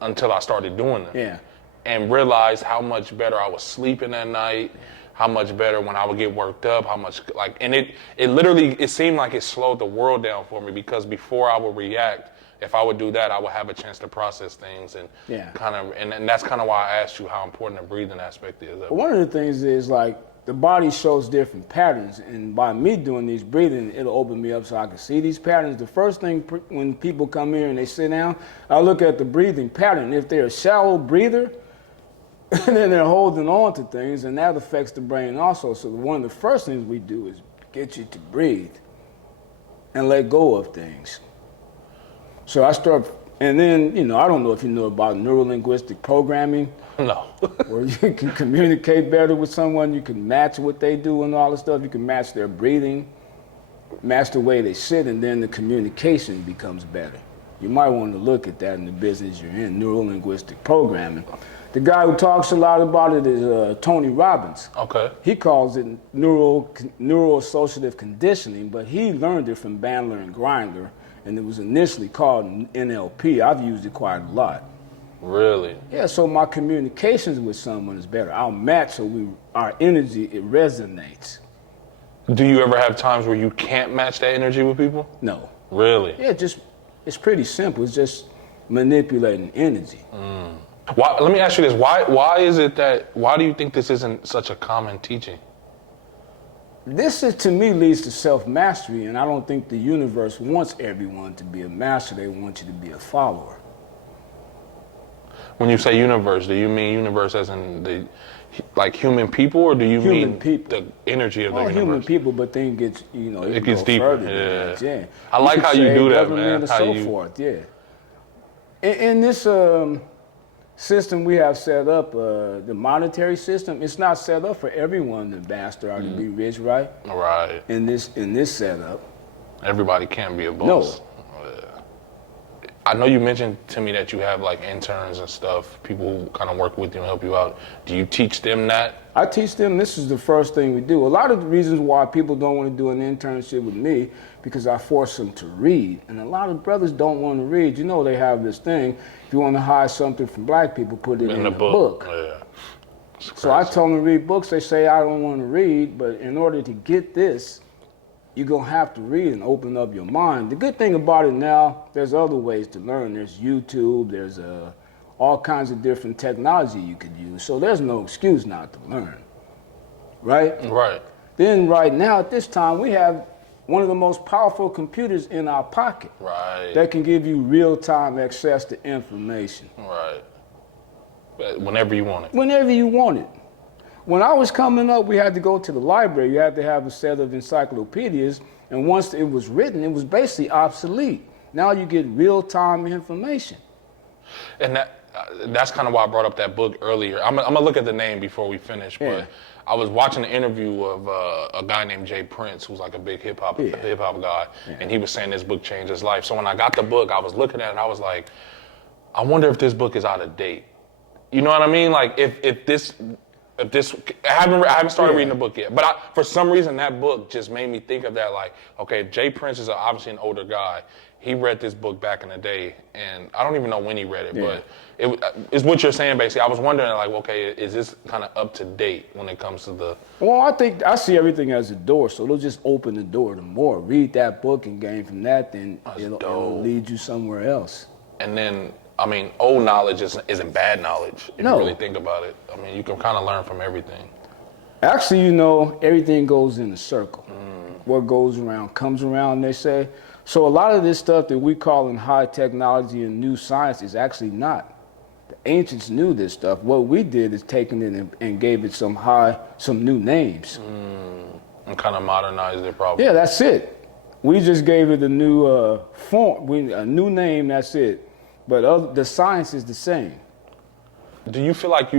until I started doing them. Yeah. And realized how much better I was sleeping at night, how much better when I would get worked up, how much and it literally, it seemed like it slowed the world down for me, because before I would react, if I would do that, I would have a chance to process things and and that's kind of why I asked you how important the breathing aspect is. One of the things is like the body shows different patterns, and by me doing these breathing, it'll open me up so I can see these patterns. The first thing when people come here and they sit down, I look at the breathing pattern. If they're a shallow breather, then they're holding on to things, and that affects the brain also. So one of the first things we do is get you to breathe and let go of things. So I start, and then, I don't know if you know about neuro-linguistic programming. No. Where you can communicate better with someone, you can match what they do and all this stuff, you can match their breathing, match the way they sit, and then the communication becomes better. You might want to look at that in the business you're in, neuro-linguistic programming. The guy who talks a lot about it is Tony Robbins. Okay. He calls it neuroassociative conditioning, but he learned it from Bandler and Grinder, and it was initially called NLP. I've used it quite a lot. Really? Yeah, so my communications with someone is better. I'll match so our energy, it resonates. Do you ever have times where you can't match that energy with people? No. Really? Yeah, it's pretty simple. It's just manipulating energy. Let me ask you this. Why do you think this isn't such a common teaching? This to me leads to self-mastery, and I don't think the universe wants everyone to be a master. They want you to be a follower. When you say universe, do you mean universe as in human people, or do you mean the energy of the universe? Human people, but then it gets, it gets deeper. Yeah. I like how you do that, man. And so forth, yeah. In this system we have set up, the monetary system, it's not set up for everyone to master or to be rich, right? Right. In this setup. Everybody can't be a boss. No. I know you mentioned to me that you have like interns and stuff, people who kind of work with you and help you out. Do you teach them that? I teach them, this is the first thing we do. A lot of the reasons why people don't want to do an internship with me, because I force them to read. And a lot of brothers don't want to read. You know, they have this thing, if you want to hide something from black people, put it in a book. Yeah. So I tell them to read books. They say, I don't want to read, but in order to get this, you're going to have to read and open up your mind. The good thing about it now, there's other ways to learn. There's YouTube, there's all kinds of different technology you could use. So there's no excuse not to learn, right? Right. Then right now, at this time, we have one of the most powerful computers in our pocket. Right. That can give you real-time access to information. Right. Whenever you want it. Whenever you want it. When I was coming up, we had to go to the library. You had to have a set of encyclopedias, and once it was written, it was basically obsolete. Now you get real-time information. And that's kind of why I brought up that book earlier. I'm gonna look at the name before we finish, but Yeah. I was watching an interview of a guy named Jay Prince, who's like a big hip hop guy, and he was saying this book changed his life. So when I got the book, I was looking at it, and I was like, I wonder if this book is out of date. You know what I mean? Like if this, I haven't started reading the book yet, but for some reason that book just made me think of that. Like, okay, Jay Prince is obviously an older guy. He read this book back in the day, and I don't even know when he read it, but it's what you're saying basically. I was wondering, like, okay, is this kind of up to date when it comes to the? Well, I think I see everything as a door, so it'll just open the door to more. Read that book and gain from that, then it'll lead you somewhere else. And then, I mean, old knowledge isn't bad knowledge if you really think about it. I mean, you can kind of learn from everything. Actually, you know, everything goes in a circle. What goes around comes around, they say. So a lot of this stuff that we call in high technology and new science is actually not. The ancients knew this stuff. What we did is taken it and gave it some new names. And kind of modernized it probably. Yeah, that's it. We just gave it a new form, a new name, that's it. But the science is the same. Do you feel like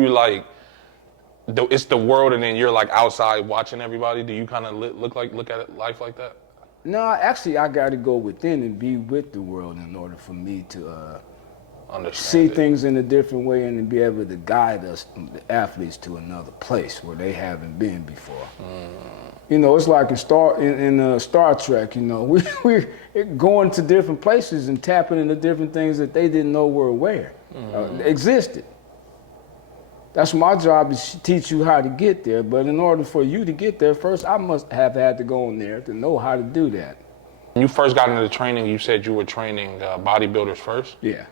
it's the world and then you're like outside watching everybody? Do you kind of look at life like that? No, actually, I got to go within and be with the world in order for me to see things in a different way and to be able to guide us, the athletes, to another place where they haven't been before. You know, it's like in Star Trek. You know, we're going to different places and tapping into different things that they didn't know were where existed. That's my job, is to teach you how to get there. But in order for you to get there, first I must have had to go in there to know how to do that. When you first got into training, you said you were training bodybuilders first? Yeah.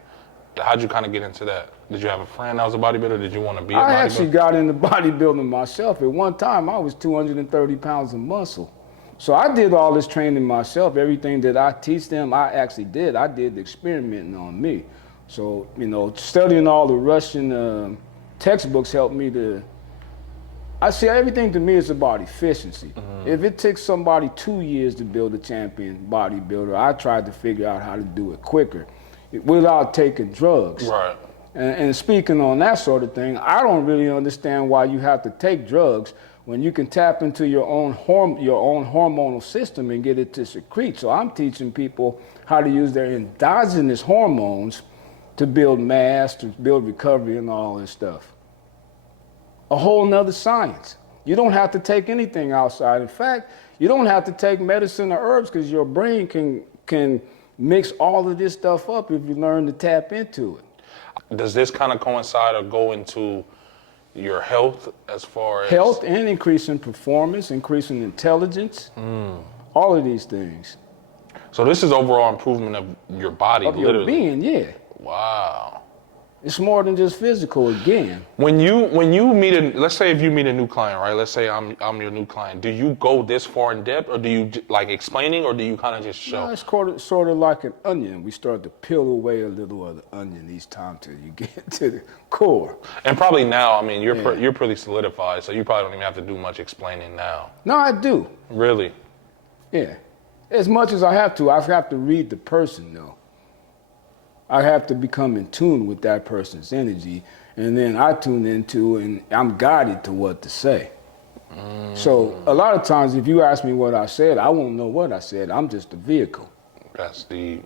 How'd you kind of get into that? Did you have a friend that was a bodybuilder? Did you want to be a bodybuilder? I actually got into bodybuilding myself. At one time, I was 230 pounds of muscle. So I did all this training myself. Everything that I teach them, I actually did. I did the experimenting on me. So, you know, studying all the Russian textbooks helped me to, I see everything to me is about efficiency. If it took somebody 2 years to build a champion bodybuilder, I tried to figure out how to do it quicker without taking drugs. Right. And speaking on that sort of thing, I don't really understand why you have to take drugs when you can tap into your own hormonal system and get it to secrete. So I'm teaching people how to use their endogenous hormones to build mass, to build recovery and all this stuff. A whole nother science. You don't have to take anything outside. In fact, you don't have to take medicine or herbs, because your brain can mix all of this stuff up if you learn to tap into it. Does this kind of coincide or go into your health as far as? Health and increasing performance, increasing intelligence, all of these things. So this is overall improvement of your body, of literally. Your being, yeah. Wow. It's more than just physical again. When you meet let's say if you meet a new client, right? Let's say I'm your new client. Do you go this far in depth, or do you like explaining, or do you kind of just show? No, it's sort of like an onion. We start to peel away a little of the onion each time till you get to the core. And probably now, I mean, you're pretty solidified, so you probably don't even have to do much explaining now. No, I do. Really? Yeah. As much as I have to read the person, though. I have to become in tune with that person's energy, and then I tune into and I'm guided to what to say. So a lot of times if you ask me what I said, I won't know what I said. I'm just a vehicle. That's deep.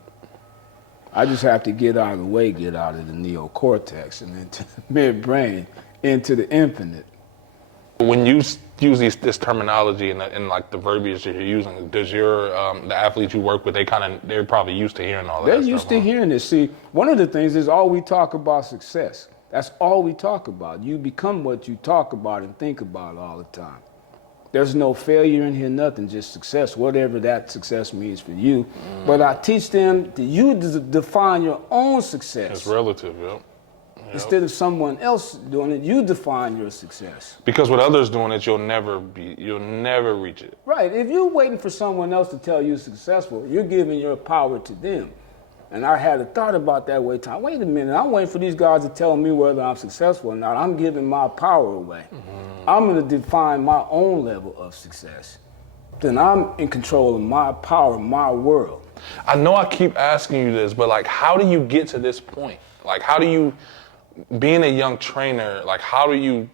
I just have to get out of the way, get out of the neocortex and into the midbrain, into the infinite. When you use this terminology and like the verbiage that you're using, does your the athletes you work with, they're probably used to hearing all that? They're used to hearing this. See, one of the things is all we talk about success. That's all we talk about. You become what you talk about and think about all the time. There's no failure in here, nothing, just success, whatever that success means for you. But I teach them that you define your own success. It's relative, yep. Instead of someone else doing it, you define your success. Because with others doing it, you'll never reach it. Right. If you're waiting for someone else to tell you you're successful, you're giving your power to them. And I had a thought about that way time. Wait a minute, I'm waiting for these guys to tell me whether I'm successful or not. I'm giving my power away. I'm going to define my own level of success. Then I'm in control of my power, my world. I know I keep asking you this, but like, how do you get to this point? Like, how do you, being a young trainer, like, how do you,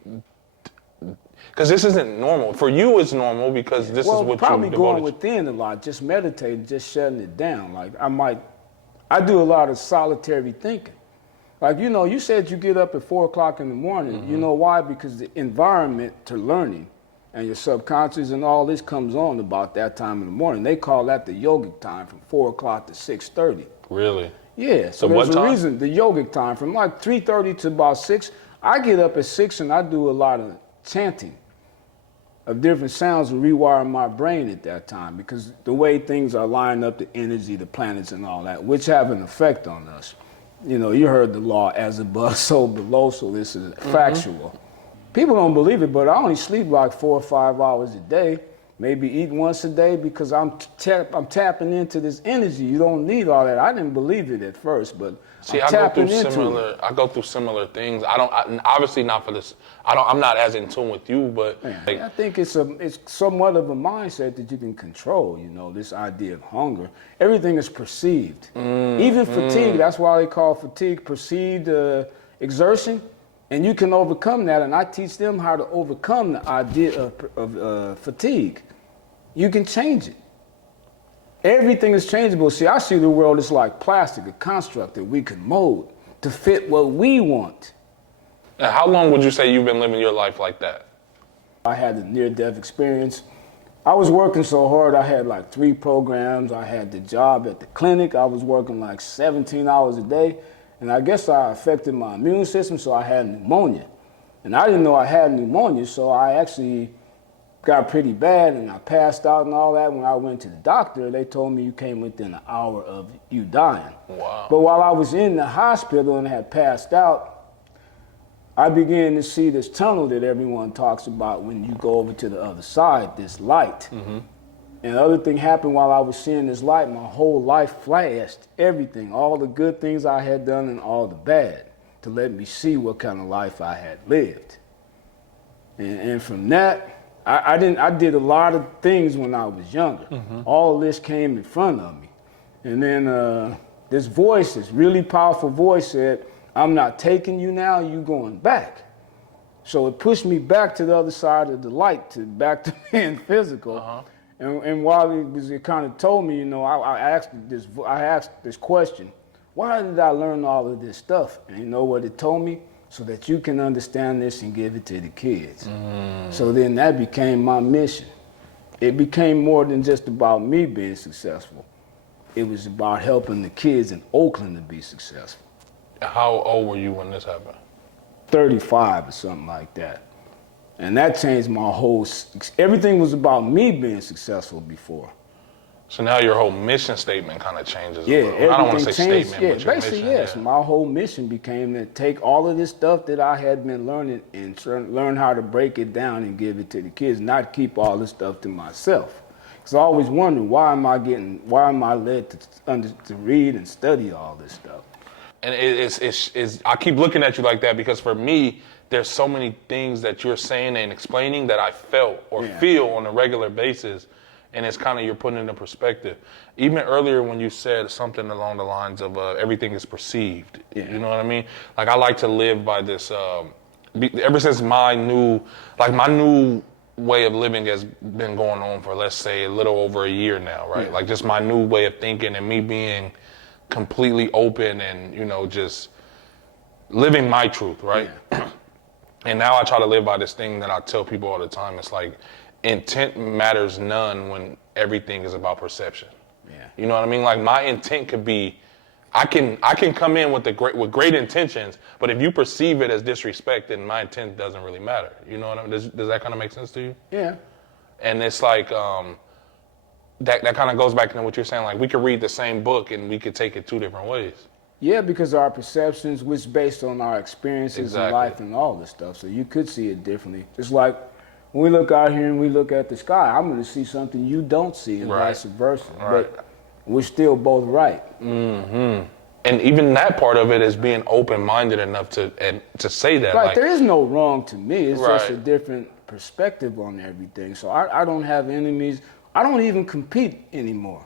because this isn't normal. For you, it's normal because this is what you're probably going within a lot, just meditating, just shutting it down. Like, I do a lot of solitary thinking. Like, you know, you said you get up at 4 o'clock in the morning. You know why? Because the environment to learning and your subconscious and all this comes on about that time in the morning. They call that the yogic time from 4 o'clock to 6:30. Really? Yeah, so there's a reason, the yogic time, from like 3:30 to about 6. I get up at 6 and I do a lot of chanting of different sounds and rewire my brain at that time because the way things are lined up, the energy, the planets and all that, which have an effect on us. You know, you heard the law, as above, so below, so this is factual. People don't believe it, but I only sleep like 4 or 5 hours a day, maybe eat once a day because I'm tapping into this energy. You don't need all that. I didn't believe it at first, but see, I go through similar things. Obviously not for this. I'm not as in tune with you, but like, I think it's somewhat of a mindset that you can control. You know, this idea of hunger. Everything is perceived, even fatigue. That's why they call fatigue perceived exertion, and you can overcome that. And I teach them how to overcome the idea of fatigue. You can change it. Everything is changeable. See, I see the world as like plastic, a construct that we can mold to fit what we want. Now, how long would you say you've been living your life like that? I had a near-death experience. I was working so hard. I had like 3 programs. I had the job at the clinic. I was working like 17 hours a day. And I guess I affected my immune system, so I had pneumonia. And I didn't know I had pneumonia, so I actually got pretty bad and I passed out and all that. When I went to the doctor, they told me you came within an hour of you dying. Wow. But while I was in the hospital and had passed out, I began to see this tunnel that everyone talks about when you go over to the other side, this light. And the other thing happened while I was seeing this light, my whole life flashed, everything, all the good things I had done and all the bad, to let me see what kind of life I had lived. And from that, I did a lot of things when I was younger. All of this came in front of me. And then this voice, this really powerful voice said, I'm not taking you now, you going back. So it pushed me back to the other side of the light, back to being physical. And while it kind of told me, you know, I asked this question, why did I learn all of this stuff? And you know what it told me? So that you can understand this and give it to the kids. So then that became my mission. It became more than just about me being successful. It was about helping the kids in Oakland to be successful. How old were you when this happened? 35 or something like that. And that changed my whole, everything was about me being successful before. So now your whole mission statement kind of changes. Yeah, a little. I don't want to say changed, statement, but your basically, mission. yes. Yeah. My whole mission became to take all of this stuff that I had been learning and learn how to break it down and give it to the kids, not keep all this stuff to myself. Because I always wondered, why am I led to read and study all this stuff? And I keep looking at you like that because for me, there's so many things that you're saying and explaining that I felt or feel on a regular basis. And it's kind of, you're putting it in perspective. Even earlier when you said something along the lines of everything is perceived, you know what I mean? Like I like to live by this, ever since my new way of living has been going on for, let's say, a little over a year now, right? Like just my new way of thinking and me being completely open and, you know, just living my truth, right? Yeah. And now I try to live by this thing that I tell people all the time. It's like intent matters none when everything is about perception. Yeah. You know what I mean? Like my intent could be, I can come in with great intentions, but if you perceive it as disrespect, then my intent doesn't really matter. You know what I mean? Does that kind of make sense to you? Yeah. And it's like that kind of goes back to what you're saying. Like we could read the same book and we could take it two different ways. Yeah, because our perceptions, which based on our experiences in life and all this stuff, so you could see it differently. Just like when we look out here and we look at the sky, I'm going to see something you don't see, and vice versa. Right. But we're still both right. Mm-hmm. And even that part of it is being open-minded enough to say that. Right, like, there is no wrong to me. It's just a different perspective on everything. So I don't have enemies. I don't even compete anymore.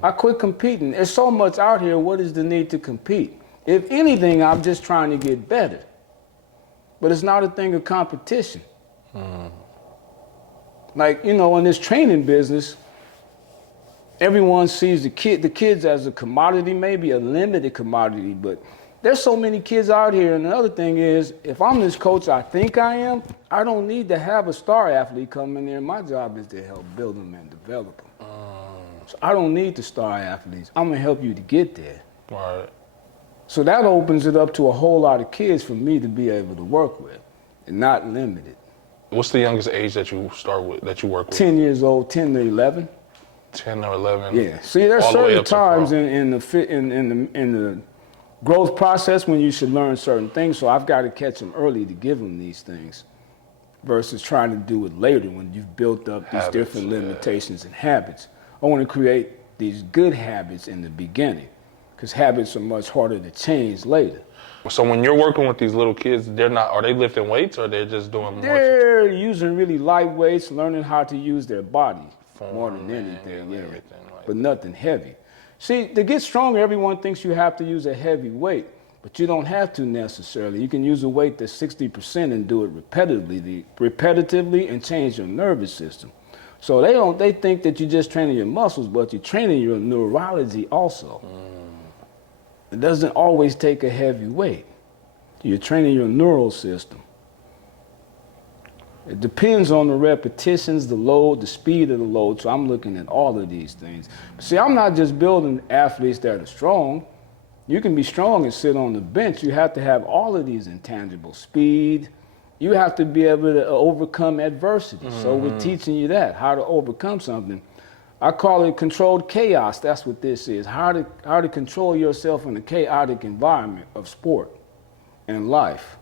I quit competing. There's so much out here. What is the need to compete? If anything, I'm just trying to get better. But it's not a thing of competition. Like, you know, in this training business, everyone sees the kids as a commodity, maybe a limited commodity, but there's so many kids out here. And the other thing is, if I'm this coach I think I am, I don't need to have a star athlete come in there. My job is to help build them and develop them. So I don't need the star athletes. I'm gonna help you to get there. Right. So that opens it up to a whole lot of kids for me to be able to work with and not limit it. What's the youngest age that you start with, that you work with? 10 years old, 10 to 11. 10 or 11. Yeah. See, there's certain times in the growth process when you should learn certain things. So I've got to catch them early to give them these things, versus trying to do it later when you've built up these different limitations and habits. I want to create these good habits in the beginning, because habits are much harder to change later. So when you're working with these little kids, are they lifting weights or they're just doing more? They're using really light weights, learning how to use their body more than anything, but nothing heavy. See, to get stronger, everyone thinks you have to use a heavy weight, but you don't have to necessarily. You can use a weight that's 60% and do it repetitively and change your nervous system. So they think that you're just training your muscles, but you're training your neurology also. It doesn't always take a heavy weight. You're training your neural system. It depends on the repetitions, the load, the speed of the load. So I'm looking at all of these things. See, I'm not just building athletes that are strong. You can be strong and sit on the bench. You have to have all of these intangibles. Speed. You have to be able to overcome adversity. So we're teaching you that, how to overcome something. I call it controlled chaos. That's what this is. How to control yourself in a chaotic environment of sport and life.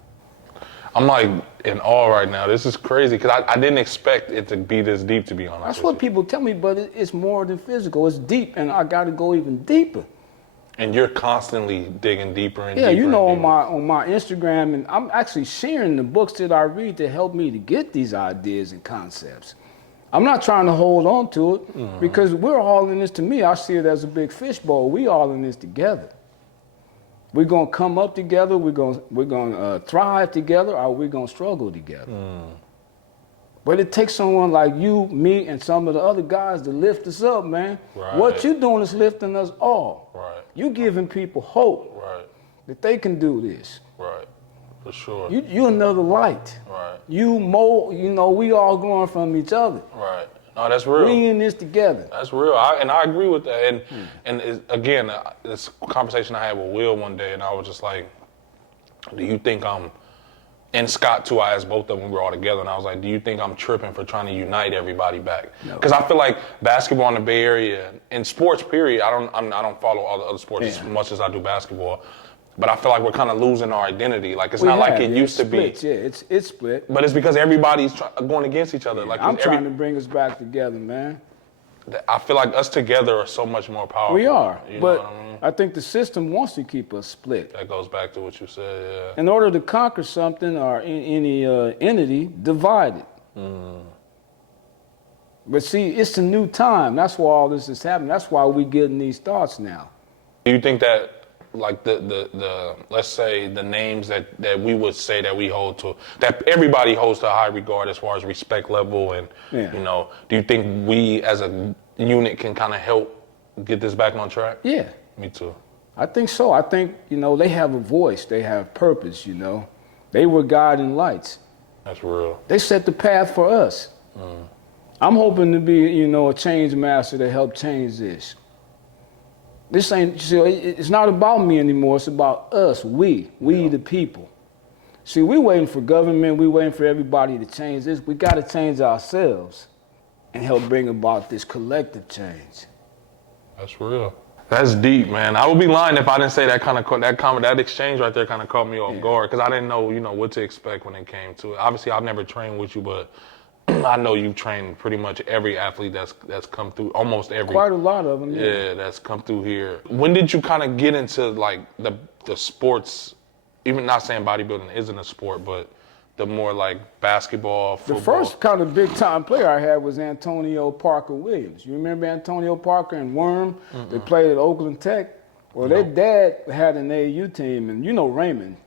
I'm like in awe right now. This is crazy because I didn't expect it to be this deep, to be honest. That's what people tell me, but it's more than physical. It's deep, and I got to go even deeper. And you're constantly digging deeper and deeper. Yeah, you know, on my Instagram, and I'm actually sharing the books that I read to help me to get these ideas and concepts. I'm not trying to hold on to it because we're all in this. To me, I see it as a big fishbowl. We all in this together. We're gonna come up together. We're gonna thrive together, or we're gonna struggle together. But it takes someone like you, me, and some of the other guys to lift us up, man. Right. What you doing is lifting us all. Right. You giving people hope that they can do this. Right. For sure. You another light. Right. You know, we all growing from each other. Right. No, that's real. We in this together. That's real. I agree with that. And again, this conversation I had with Will one day, and I was just like, do you think I'm, and Scott too, I asked both of them, we were all together, and I was like, do you think I'm tripping for trying to unite everybody back? Because I feel like basketball in the Bay Area, in sports period, I don't follow all the other sports as much as I do basketball. But I feel like we're kind of losing our identity. Like, it's not like it used to be. Yeah, it's split. But it's because everybody's going against each other. Yeah, like I'm trying to bring us back together, man. I feel like us together are so much more powerful. We are, you know but what I mean? I think the system wants to keep us split. That goes back to what you said, yeah. In order to conquer something or any entity, divide it. But see, it's a new time. That's why all this is happening. That's why we're getting these thoughts now. Do you think that, like the let's say the names that we would say that we hold to, that everybody holds to a high regard as far as respect level, and you know, do you think we as a unit can kind of help get this back on track? Yeah. Me too. I think so. I think, you know, they have a voice. They have purpose, you know. They were guiding lights. That's real. They set the path for us. I'm hoping to be, you know, a change master to help change this. This ain't, see, it's not about me anymore. It's about us, we the people. See, we waiting for government. We waiting for everybody to change this. We got to change ourselves and help bring about this collective change. That's real. That's deep, man. I would be lying if I didn't say that exchange right there kind of caught me off guard, because I didn't know, you know, what to expect when it came to it. Obviously, I've never trained with you, but I know you've trained pretty much every athlete that's come through, almost every. Quite a lot of them. Yeah, that's come through here. When did you kind of get into like the sports? Even not saying bodybuilding isn't a sport, but the more like basketball, football. The first kind of big time player I had was Antonio Parker Williams. You remember Antonio Parker and Worm? They played at Oakland Tech. Well, their dad had an AAU team, and you know Raymond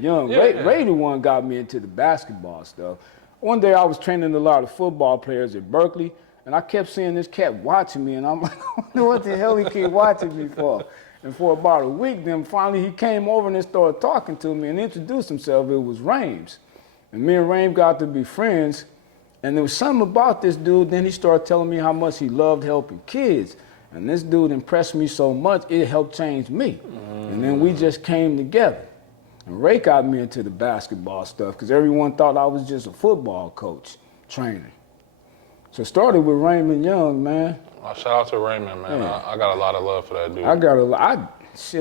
Young. Ray the one got me into the basketball stuff. One day I was training a lot of football players at Berkeley, and I kept seeing this cat watching me, and I'm like, I wonder what the hell he keep watching me for. And for about a week, then finally he came over and then started talking to me and introduced himself. It was Rames. And me and Rames got to be friends, and there was something about this dude. Then he started telling me how much he loved helping kids. And this dude impressed me so much, it helped change me. And then we just came together. And Ray got me into the basketball stuff because everyone thought I was just a football coach, trainer. So it started with Raymond Young, man. Shout out to Raymond, man. I got a lot of love for that dude.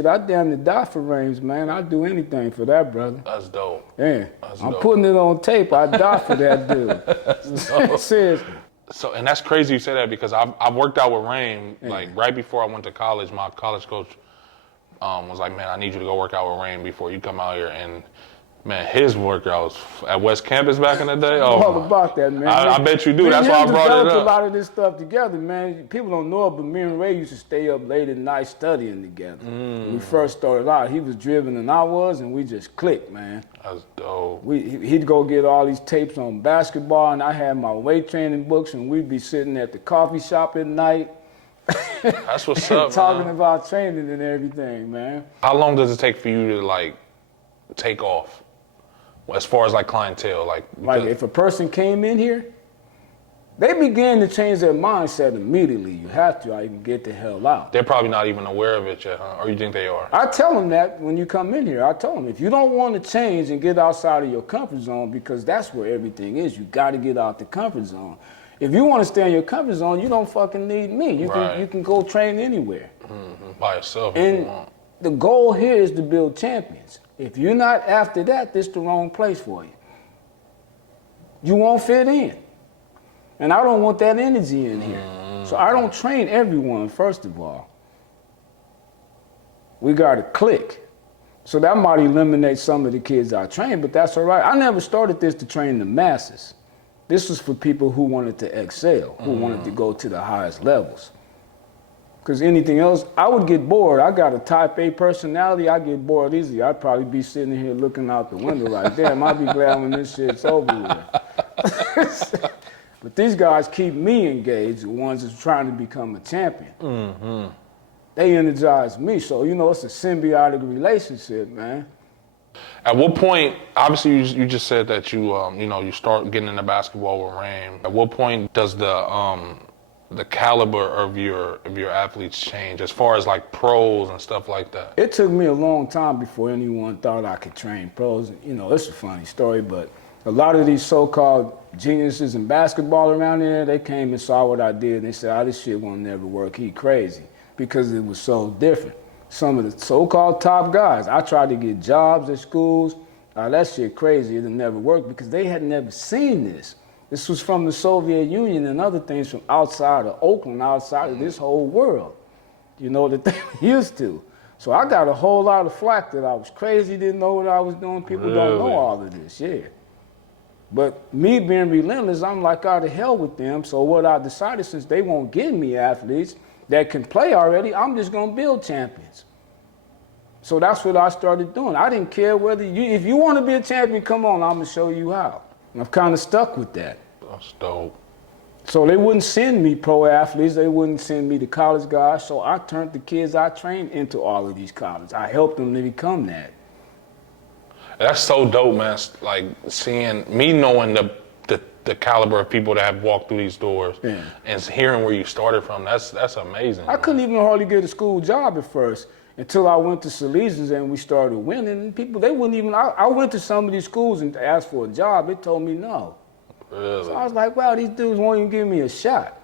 I damn near die for Rames, man. I'd do anything for that brother. That's dope. Yeah. That's I'm dope. putting it on tape. I'd die for that dude. That's dope. Seriously. So, and that's crazy you say that, because I've worked out with Rain, like right before I went to college. My college coach was like, man, I need you to go work out with Rain before you come out here. And man, his workouts at West Campus back in the day. Oh, all about that, man. I bet you do. That's why I brought it up. A lot of this stuff together, man. People don't know it, but me and Ray used to stay up late at night studying together. When we first started out, he was driven than I was, and we just clicked, man. That's dope. He'd go get all these tapes on basketball, and I had my weight training books, and we'd be sitting at the coffee shop at night. That's what's up, talking man. about training and everything, man. How long does it take for you to like take off? As far as like clientele, like if a person came in here, they began to change their mindset immediately. You have to, or you can get the hell out. They're probably not even aware of it yet, huh? Or you think they are? I tell them that when you come in here. I tell them, if you don't want to change and get outside of your comfort zone, because that's where everything is, you got to get out the comfort zone. If you want to stay in your comfort zone, you don't fucking need me. You can go train anywhere. By yourself. And if you want. The goal here is to build champions. If you're not after that, this is the wrong place for you. You won't fit in. And I don't want that energy in here. So I don't train everyone, first of all. We got to click. So that might eliminate some of the kids I train, but that's all right. I never started this to train the masses. This was for people who wanted to excel, who wanted to go to the highest levels. Because anything else, I would get bored. I got a type A personality. I get bored easy. I'd probably be sitting here looking out the window like, damn, I'll be glad when this shit's over with. But these guys keep me engaged, the ones that's trying to become a champion. They energize me. So, you know, it's a symbiotic relationship, man. At what point, obviously you just said that you start getting into basketball with Rain. At what point does the caliber of your athletes change as far as like pros and stuff like that? It took me a long time before anyone thought I could train pros. You know, it's a funny story, but a lot of these so-called geniuses in basketball around here, they came and saw what I did, and they said, this shit won't never work. He crazy, because it was so different. Some of the so-called top guys, I tried to get jobs at schools. That shit crazy. It'll never work, because they had never seen this. This was from the Soviet Union and other things from outside of Oakland, outside of this whole world, you know, that they were used to. So I got a whole lot of flack that I was crazy, didn't know what I was doing. People don't know all of this, But me being relentless, I'm like, out of hell with them. So what I decided, since they won't give me athletes that can play already, I'm just going to build champions. So that's what I started doing. I didn't care whether if you want to be a champion, come on, I'm going to show you how. And I've kind of stuck with that. That's dope. So they wouldn't send me pro athletes. They wouldn't send me to college guys. So I turned the kids I trained into all of these colleges. I helped them to become that. That's so dope, man. Like seeing me knowing the caliber of people that have walked through these doors and hearing where you started from. That's amazing. I couldn't even hardly get a school job at first until I went to Salesians and we started winning. And people, they wouldn't even, I went to some of these schools and asked for a job. They told me no. Really? So I was like, wow, these dudes won't even give me a shot.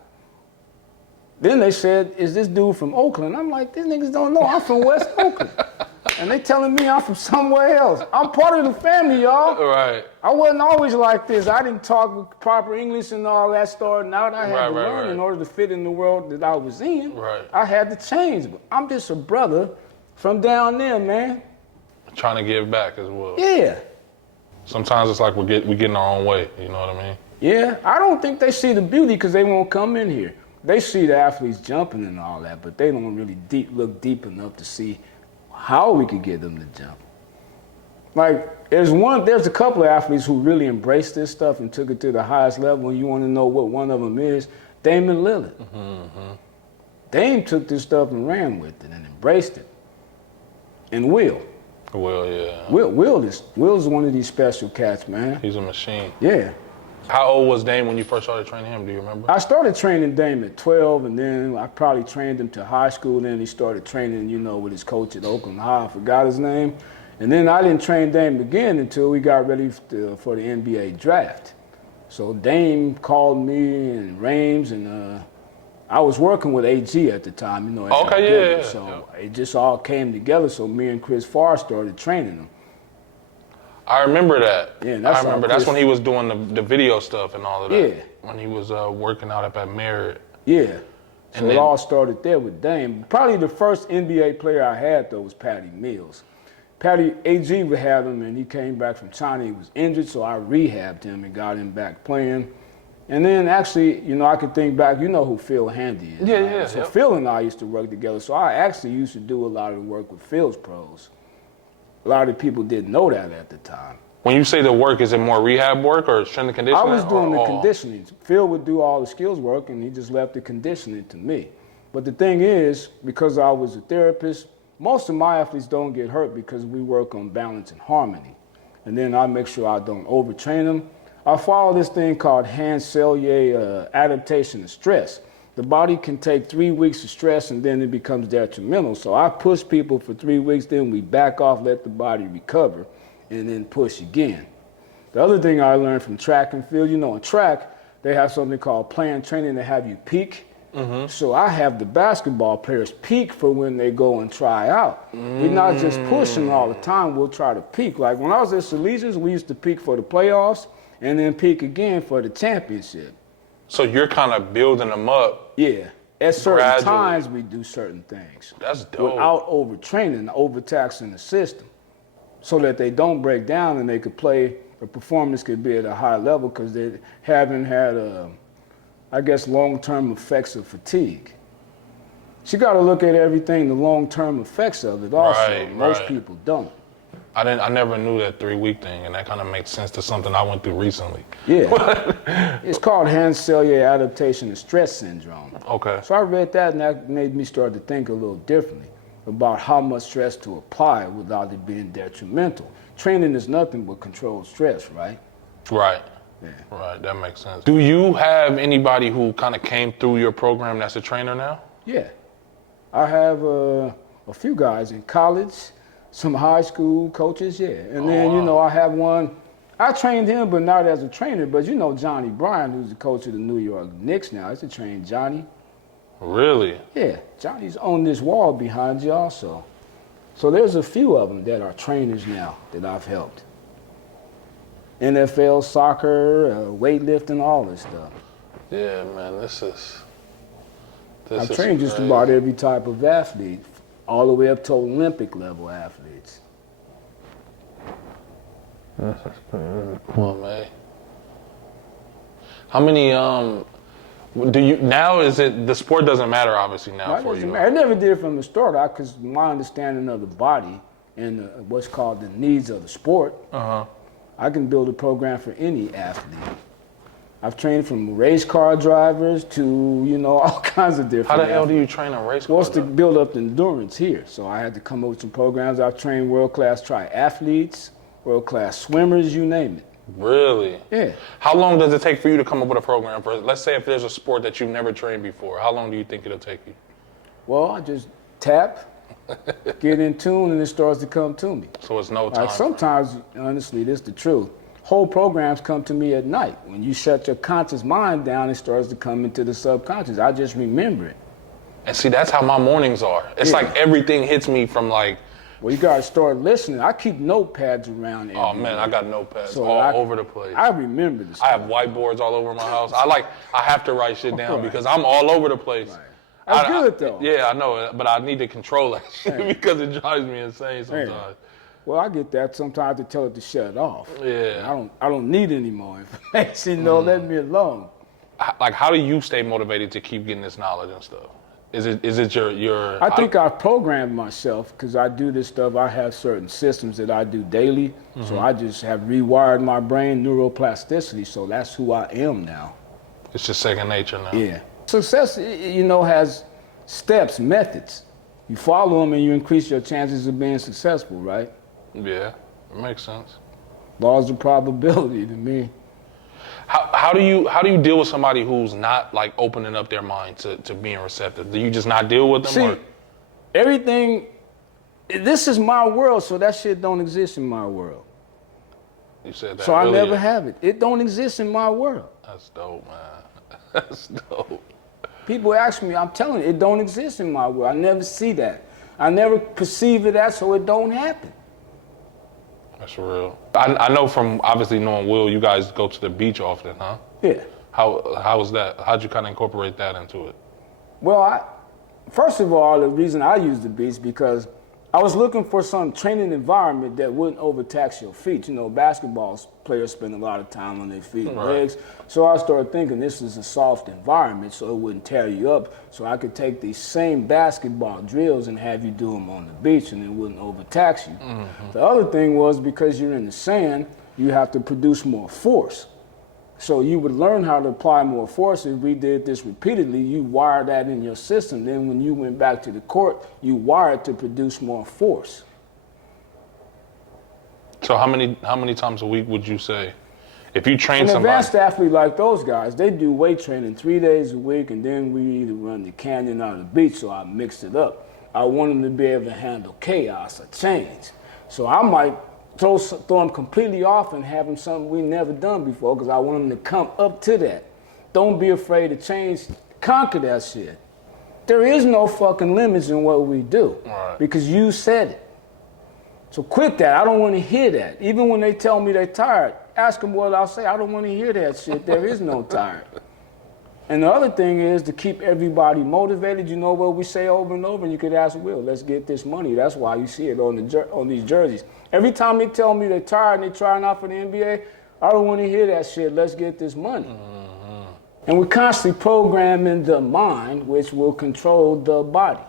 Then they said, is this dude from Oakland? I'm like, these niggas don't know. I'm from West Oakland. And they telling me I'm from somewhere else. I'm part of the family, y'all. Right. I wasn't always like this. I didn't talk with proper English and all that starting out. I had to learn in order to fit in the world that I was in. Right. I had to change. But I'm just a brother from down there, man. Trying to give back as well. Yeah. Sometimes it's like we getting our own way. You know what I mean? Yeah. I don't think they see the beauty because they won't come in here. They see the athletes jumping and all that, but they don't really look deep enough to see how we could get them to jump. Like, there's a couple of athletes who really embraced this stuff and took it to the highest level, and you want to know what one of them is? Damian Lillard. Mm-hmm. Dame took this stuff and ran with it and embraced it. And Will, yeah. Will's one of these special cats, man. He's a machine. Yeah. How old was Dame when you first started training him? Do you remember? I started training Dame at 12, and then I probably trained him to high school. Then he started training, with his coach at Oakland High. I forgot his name. And then I didn't train Dame again until we got ready for the NBA draft. So Dame called me and Rames, and I was working with AG at the time, Okay, So it just all came together. So me and Chris Farr started training him. I remember that. Yeah, I remember. That's when he was doing the video stuff and all of that. Yeah. When he was working out up at Merritt. Yeah. So it all started there with Dame. Probably the first NBA player I had, though, was Patty Mills. AG had him, and he came back from China. He was injured, so I rehabbed him and got him back playing. And then actually, I could think back, who Phil Handy is. Yeah. So Phil and I used to work together. So I actually used to do a lot of the work with Phil's pros. A lot of people didn't know that at the time. When you say the work, is it more rehab work or strength and conditioning? I was doing the conditioning. Phil would do all the skills work, and he just left the conditioning to me. But the thing is, because I was a therapist, most of my athletes don't get hurt because we work on balance and harmony. And then I make sure I don't overtrain them. I follow this thing called Hans-Selye adaptation to stress. The body can take 3 weeks of stress and then it becomes detrimental. So I push people for 3 weeks, then we back off, let the body recover, and then push again. The other thing I learned from track and field, in track, they have something called planned training to have you peak. Mm-hmm. So I have the basketball players peak for when they go and try out. We're not just pushing all the time, we'll try to peak. Like when I was at Salesians, we used to peak for the playoffs and then peak again for the championship. So you're kind of building them up. Yeah. At certain gradually. times, we do certain things. That's dope. Without overtraining, overtaxing the system, so that they don't break down and they could play, the performance could be at a high level because they haven't had, long-term effects of fatigue. So you got to look at everything, the long-term effects of it also. Right, Most people don't. I never knew that 3-week thing, and that kind of makes sense to something I went through recently. Yeah. It's called Hans-Selye adaptation to stress syndrome. Okay. So I read that, and that made me start to think a little differently about how much stress to apply without it being detrimental. Training is nothing but controlled stress, right? Right. Yeah. Right, that makes sense. Do you have anybody who kind of came through your program that's a trainer now? Yeah. I have a few guys in college, some high school coaches, yeah. And then, I have one, I trained him, but not as a trainer, but Johnny Bryan, who's the coach of the New York Knicks now. I used to train Johnny. Really? Yeah, Johnny's on this wall behind you also. So there's a few of them that are trainers now that I've helped. NFL, soccer, weightlifting, all this stuff. Yeah, man, this I've trained just about every type of athlete, all the way up to Olympic level athletes. That's crazy. Cool, man. How many do you now? Is it the sport doesn't matter obviously now for you? I never did it from the start because my understanding of the body and what's called the needs of the sport. I can build a program for any athlete. I've trained from race car drivers to, you know, all kinds of different. How the hell do athletes. you train a race car? Well, it's to build up the endurance here. So I had to come up with some programs. I've trained world-class triathletes, world-class swimmers, you name it. Really? Yeah. How long does it take for you to come up with a program for, let's say if there's a sport that you've never trained before, how long do you think it'll take you? Well, I just tap, get in tune, and it starts to come to me. So it's no time. Like sometimes, honestly, this is the truth. Whole programs come to me at night. When you shut your conscious mind down, it starts to come into the subconscious. I just remember it. And see, that's how my mornings are. It's like everything hits me from like... Well, you gotta start listening. I keep notepads around Oh man, I got notepads So all over the place. I remember this. I have whiteboards all over my house. I have to write shit down because I'm all over the place. Right. That's good though. Yeah, I know, but I need to control that shit because it drives me insane sometimes. Well, I get that sometimes to tell it to shut off. Yeah. I don't need any more information. No, let me alone. Like, how do you stay motivated to keep getting this knowledge and stuff? Is it your? I think I've programmed myself because I do this stuff. I have certain systems that I do daily. So I just have rewired my brain, neuroplasticity. So that's who I am now. It's just second nature now. Yeah. Success, you know, has steps, methods. You follow them and you increase your chances of being successful, right? Yeah, it makes sense. Laws of probability to me. How do you deal with somebody who's not like opening up their mind to being receptive? Do you just not deal with them? See, or? everything, this is my world, so that shit don't exist in my world. You said that So earlier. I never have it. It don't exist in my world. That's dope, man. That's dope. People ask me, I'm telling you, it don't exist in my world. I never see that. I never perceive it as, so it don't happen. That's real. I know from obviously knowing Will, you guys go to the beach often, huh? Yeah. How was that? How'd you kind of incorporate that into it? Well, first of all, the reason I use the beach because I was looking for some training environment that wouldn't overtax your feet. You know, basketball players spend a lot of time on their feet and legs. So I started thinking this is a soft environment so it wouldn't tear you up. So I could take these same basketball drills and have you do them on the beach and it wouldn't overtax you. The other thing was because you're in the sand, you have to produce more force. So you would learn how to apply more force. If we did this repeatedly, you wire that in your system. Then when you went back to the court, you wired to produce more force. So how many times a week would you say? If you train An somebody... advanced athlete like those guys, they do weight training 3 days a week, and then we either run the canyon or the beach, so I mixed it up. I want them to be able to handle chaos or change. So I might throw them completely off and have them something we never done before because I want them to come up to that. Don't be afraid to change, conquer that shit. There is no fucking limits in what we do because you said it. So quit that. I don't want to hear that. Even when they tell me they're tired, ask them what I'll say. I don't want to hear that shit. There is no tired. And the other thing is to keep everybody motivated. You know what we say over and over, and you could ask Will, let's get this money. That's why you see it on these jerseys. Every time they tell me they're tired and they're trying out for the NBA, I don't want to hear that shit. Let's get this money. And we're constantly programming the mind, which will control the body.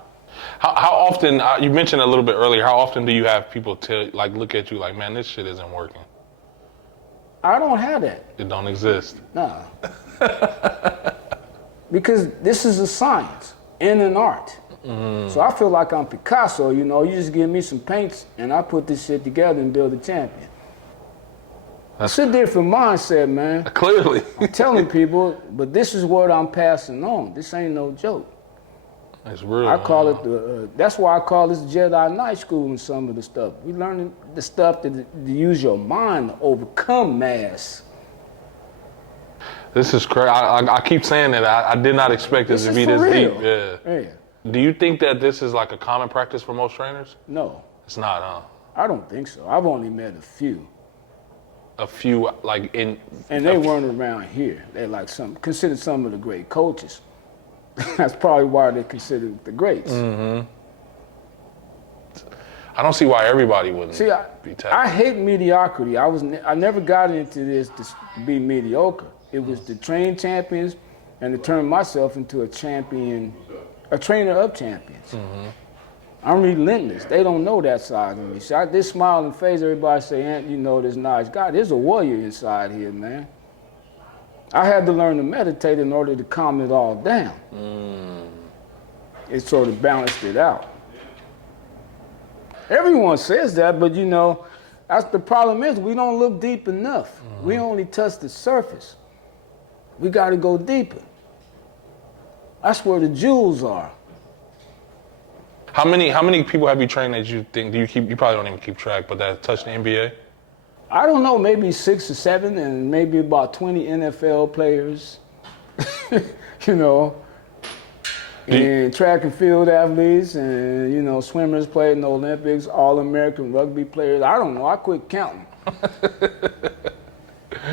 How often, you mentioned a little bit earlier, how often do you have people look at you like, man, this shit isn't working? I don't have that. It don't exist. Nah. Because this is a science and an art. So I feel like I'm Picasso, you know, you just give me some paints and I put this shit together and build a champion. That's a different mindset, man. Clearly. I'm telling people, but this is what I'm passing on. This ain't no joke. It's real. I call it that's why I call this Jedi Night School and some of the stuff. We learning the stuff to use your mind to overcome mass. This is crazy. I keep saying that. I did not expect this to be this deep. Yeah. Do you think that this is like a common practice for most trainers? No. It's not, huh? I don't think so. I've only met a few. A few, like in... And they weren't around here. They're like considered some of the great coaches. That's probably why they're considered the greats. I don't see why everybody wouldn't be tapped. I hate mediocrity. I never got into this to be mediocre. It was to train champions and to turn myself into a champion, a trainer of champions. I'm relentless. They don't know that side of me. So this smile and face, everybody say, Ant, you know this nice guy. There's a warrior inside here, man. I had to learn to meditate in order to calm it all down. It sort of balanced it out. Everyone says that, but you know, that's the problem is we don't look deep enough. We only touch the surface. We got to go deeper. That's where the jewels are. How many people have you trained that you think you probably don't even keep track, but that touch the NBA? I don't know, maybe 6 or 7, and maybe about 20 NFL players. You know, and track and field athletes, and you know, swimmers played in the Olympics, All-American rugby players. I don't know. I quit counting.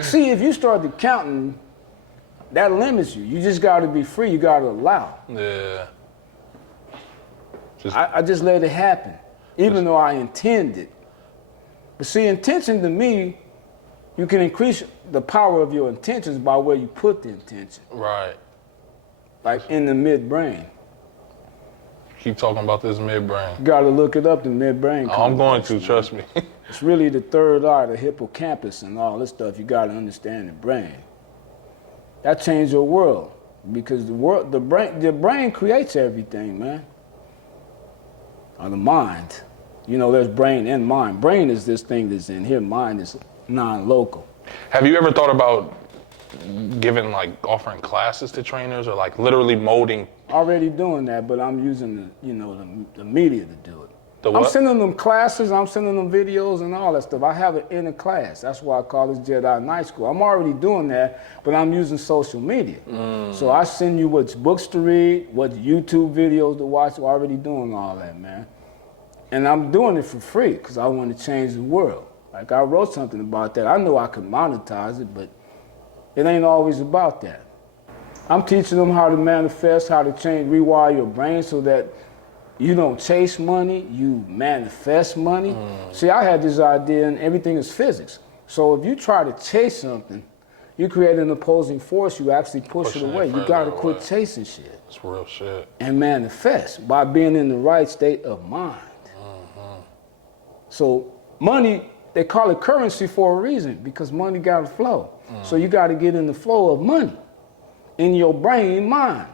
See, if you start to counting, that limits you. You just got to be free. You got to allow. Yeah. I just let it happen, even though I intended. But see, intention to me, you can increase the power of your intentions by where you put the intention. Right. Like in the midbrain. Keep talking about this midbrain. You got to look it up, the midbrain. Oh, I'm going to, trust me. It's really the third eye, the hippocampus and all this stuff. You got to understand the brain. That changed your world because the brain creates everything, man. Or the mind. You know, there's brain and mind. Brain is this thing that's in here. Mind is non-local. Have you ever thought about giving, like, offering classes to trainers or, like, literally molding? Already doing that, but I'm using the media to do it. The what? I'm sending them classes, I'm sending them videos and all that stuff. I have it in a class. That's why I call this Jedi Night School. I'm already doing that, but I'm using social media. So I send you what books to read, what YouTube videos to watch. I'm already doing all that, man. And I'm doing it for free because I want to change the world. Like I wrote something about that. I know I could monetize it, but it ain't always about that. I'm teaching them how to manifest, how to change, rewire your brain so that you don't chase money, you manifest money. See, I had this idea and everything is physics. So if you try to chase something, you create an opposing force, you actually push it away. You gotta quit chasing shit. It's real shit. And manifest by being in the right state of mind. So money, they call it currency for a reason because money gotta flow. So you gotta get in the flow of money in your brain, mind.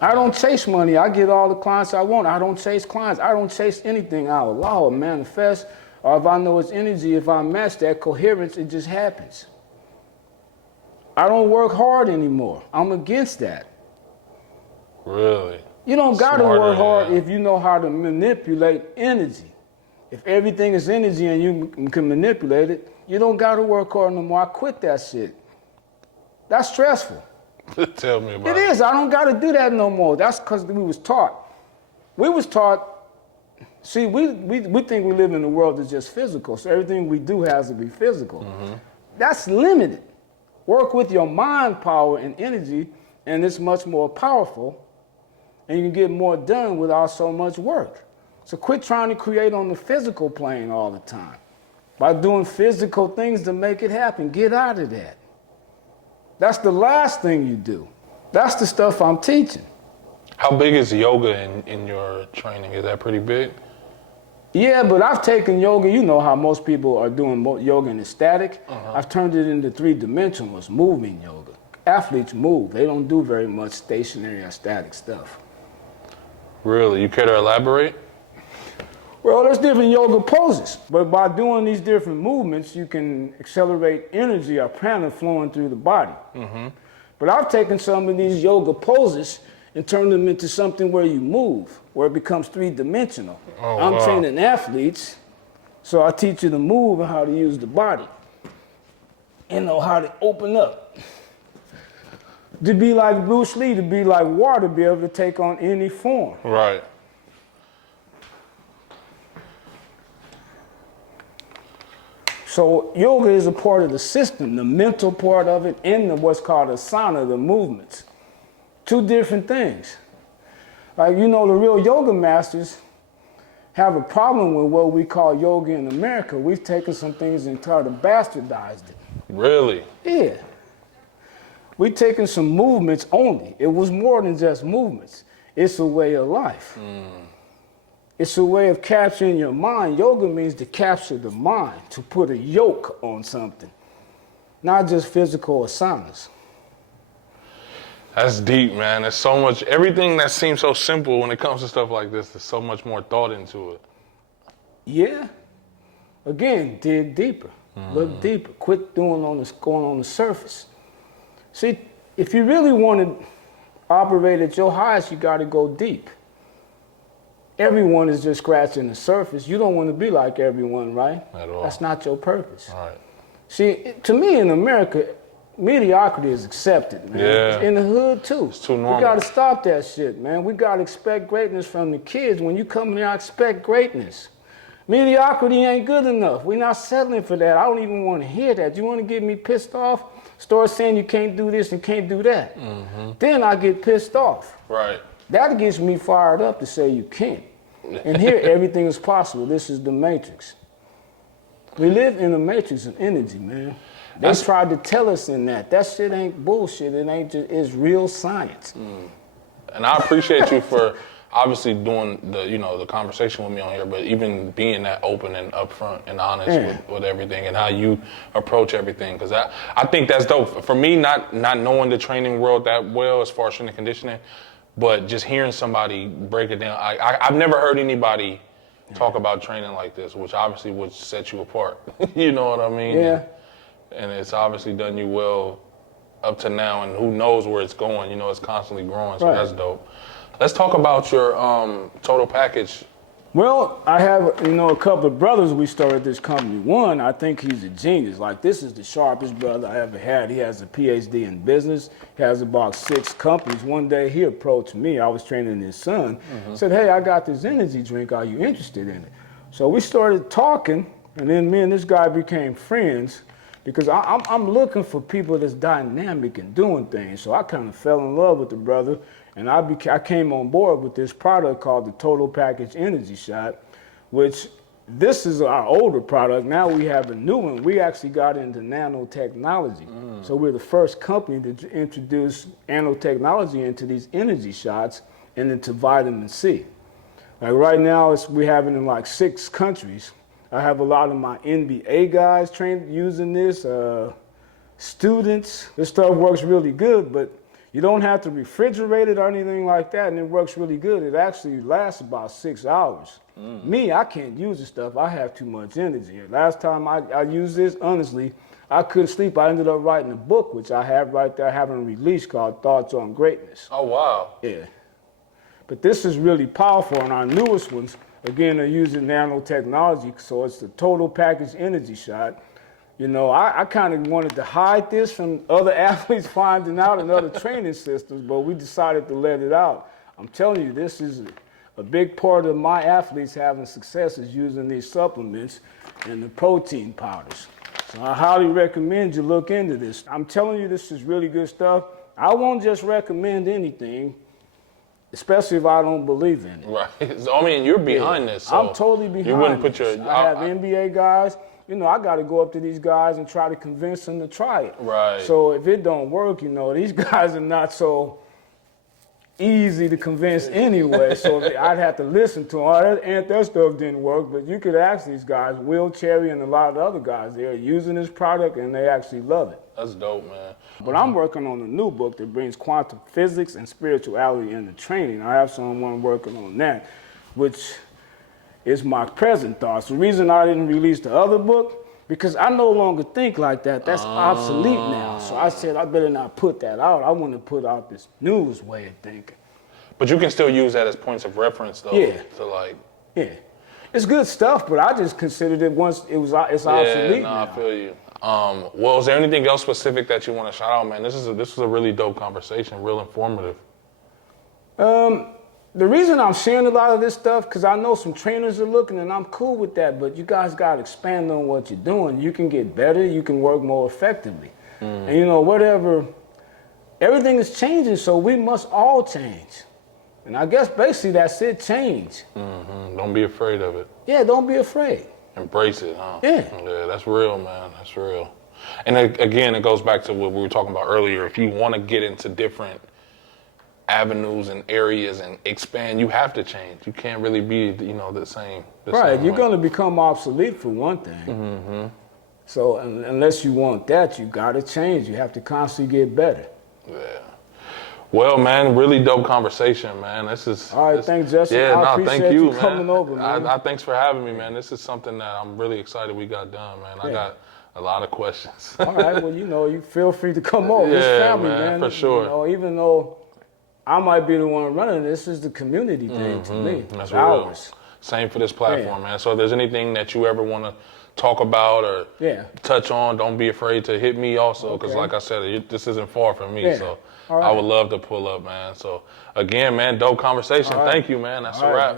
I don't chase money. I get all the clients I want. I don't chase clients. I don't chase anything. I allow or manifest, or if I know it's energy, if I match that coherence, it just happens. I don't work hard anymore. I'm against that. Really? You don't got to work hard yeah. if you know how to manipulate energy. If everything is energy and you can manipulate it, you don't got to work hard no more. I quit that shit. That's stressful. Tell me about it. It is. I don't got to do that no more. That's because we was taught. We was taught, see, we think we live in a world that's just physical, so everything we do has to be physical. That's limited. Work with your mind power and energy, and it's much more powerful, and you can get more done without so much work. So quit trying to create on the physical plane all the time. By doing physical things to make it happen, get out of that. That's the last thing you do. That's the stuff I'm teaching. How big is yoga in your training? Is that pretty big? Yeah, but I've taken yoga, you know how most people are doing yoga and it's static. I've turned it into 3-dimensional, it's moving yoga. Athletes move, they don't do very much stationary or static stuff. Really? You care to elaborate? Well, there's different yoga poses, but by doing these different movements, you can accelerate energy or prana flowing through the body. But I've taken some of these yoga poses and turned them into something where you move, where it becomes 3-dimensional. I'm training athletes, so I teach you to move and how to use the body. You know, how to open up. To be like Bruce Lee, to be like water, be able to take on any form. Right. So yoga is a part of the system, the mental part of it, and what's called asana, the movements. Two different things. Like, you know, the real yoga masters have a problem with what we call yoga in America. We've taken some things and tried to bastardize it. Really? Yeah. We've taken some movements only. It was more than just movements. It's a way of life. It's a way of capturing your mind. Yoga means to capture the mind, to put a yoke on something, not just physical asanas. That's deep, man. There's so much, everything that seems so simple when it comes to stuff like this, there's so much more thought into it. Yeah. Again, dig deeper. Look deeper. Quit going on the surface. See, if you really want to operate at your highest, you got to go deep. Everyone is just scratching the surface. You don't want to be like everyone, right? At all. That's not your purpose. All right. See, to me in America, mediocrity is accepted, man. Yeah. In the hood, too. It's too normal. We got to stop that shit, man. We got to expect greatness from the kids. When you come here, I expect greatness. Mediocrity ain't good enough. We're not settling for that. I don't even want to hear that. You want to get me pissed off? Start saying you can't do this and can't do that. Then I get pissed off. Right. That gets me fired up to say you can't. And here, everything is possible. This is the matrix. We live in a matrix of energy, man. They tried to tell us in that. That shit ain't bullshit. It ain't just, it's real science. And I appreciate you for obviously doing the conversation with me on here, but even being that open and upfront and honest with everything and how you approach everything. Because I think that's dope. For me, not knowing the training world that well as far as strength and conditioning, but just hearing somebody break it down. I've never heard anybody talk about training like this, which obviously would set you apart. You know what I mean? Yeah. And it's obviously done you well up to now, and who knows where it's going. You know, it's constantly growing, so that's dope. Let's talk about your total package. Well, I have, a couple of brothers we started this company. One, I think he's a genius. Like, this is the sharpest brother I ever had. He has a PhD in business. He has about 6 companies. One day he approached me. I was training his son. Said, hey, I got this energy drink. Are you interested in it? So we started talking, and then me and this guy became friends because I'm looking for people that's dynamic and doing things. So I kind of fell in love with the brother. And I came on board with this product called the Total Package Energy Shot, which this is our older product. Now we have a new one. We actually got into nanotechnology. So we're the first company to introduce nanotechnology into these energy shots and into vitamin C. Like right now, we have it in like 6 countries. I have a lot of my NBA guys trained using this, students. This stuff works really good, but you don't have to refrigerate it or anything like that, and it works really good. It actually lasts about 6 hours. Me, I can't use this stuff. I have too much energy. Last time I used this, honestly, I couldn't sleep. I ended up writing a book, which I have right there, I haven't released, called Thoughts on Greatness. Oh, wow. Yeah. But this is really powerful, and our newest ones, again, are using nanotechnology, so it's the Total Package Energy Shot. I kind of wanted to hide this from other athletes finding out and other training systems, but we decided to let it out. I'm telling you, this is a big part of my athletes having success is using these supplements and the protein powders. So I highly recommend you look into this. I'm telling you, this is really good stuff. I won't just recommend anything, especially if I don't believe in it. Right. So, I mean, you're behind this. So I'm totally behind you wouldn't put this. your. I have NBA guys. I got to go up to these guys and try to convince them to try it. Right. So if it don't work, these guys are not so easy to convince anyway. So I'd have to listen to them. And that stuff didn't work, but you could ask these guys, Will Cherry and a lot of the other guys, they're using this product and they actually love it. That's dope, man. But I'm working on a new book that brings quantum physics and spirituality into training. I have someone working on that, which is my present thoughts. The reason I didn't release the other book, because I no longer think like that. That's obsolete now. So I said I better not put that out. I want to put out this newest way of thinking. But you can still use that as points of reference, though. Yeah. Yeah. It's good stuff, but I just considered it once it's obsolete now. I feel you. Well, is there anything else specific that you want to shout out, man? This was a really dope conversation, real informative. The reason I'm sharing a lot of this stuff, because I know some trainers are looking, and I'm cool with that, but you guys got to expand on what you're doing. You can get better. You can work more effectively. And, everything is changing, so we must all change. And I guess basically that's it, change. Don't be afraid of it. Yeah, don't be afraid. Embrace it, huh? Yeah. Yeah, that's real, man. That's real. And again, it goes back to what we were talking about earlier. If you want to get into different avenues and areas and expand, you have to change. You can't really be, the same. Right, you're going to become obsolete for one thing. So unless you want that, you got to change. You have to constantly get better. Yeah. Well, man, really dope conversation, man. This is all right. Thanks, Jesse. Yeah, I no, thank appreciate you, coming man. over, man. Thanks for having me, man. This is something that I'm really excited we got done, man. I got a lot of questions. All right. Well, you feel free to come over. It's family, man. For sure. Even though I might be the one running, this is the community thing to me. That's It's real. ours. Same for this platform, man. So if there's anything that you ever want to talk about or touch on, don't be afraid to hit me also, because like I said, this isn't far from me. So I would love to pull up, man. So again, man, dope conversation. Thank you, man. That's a wrap.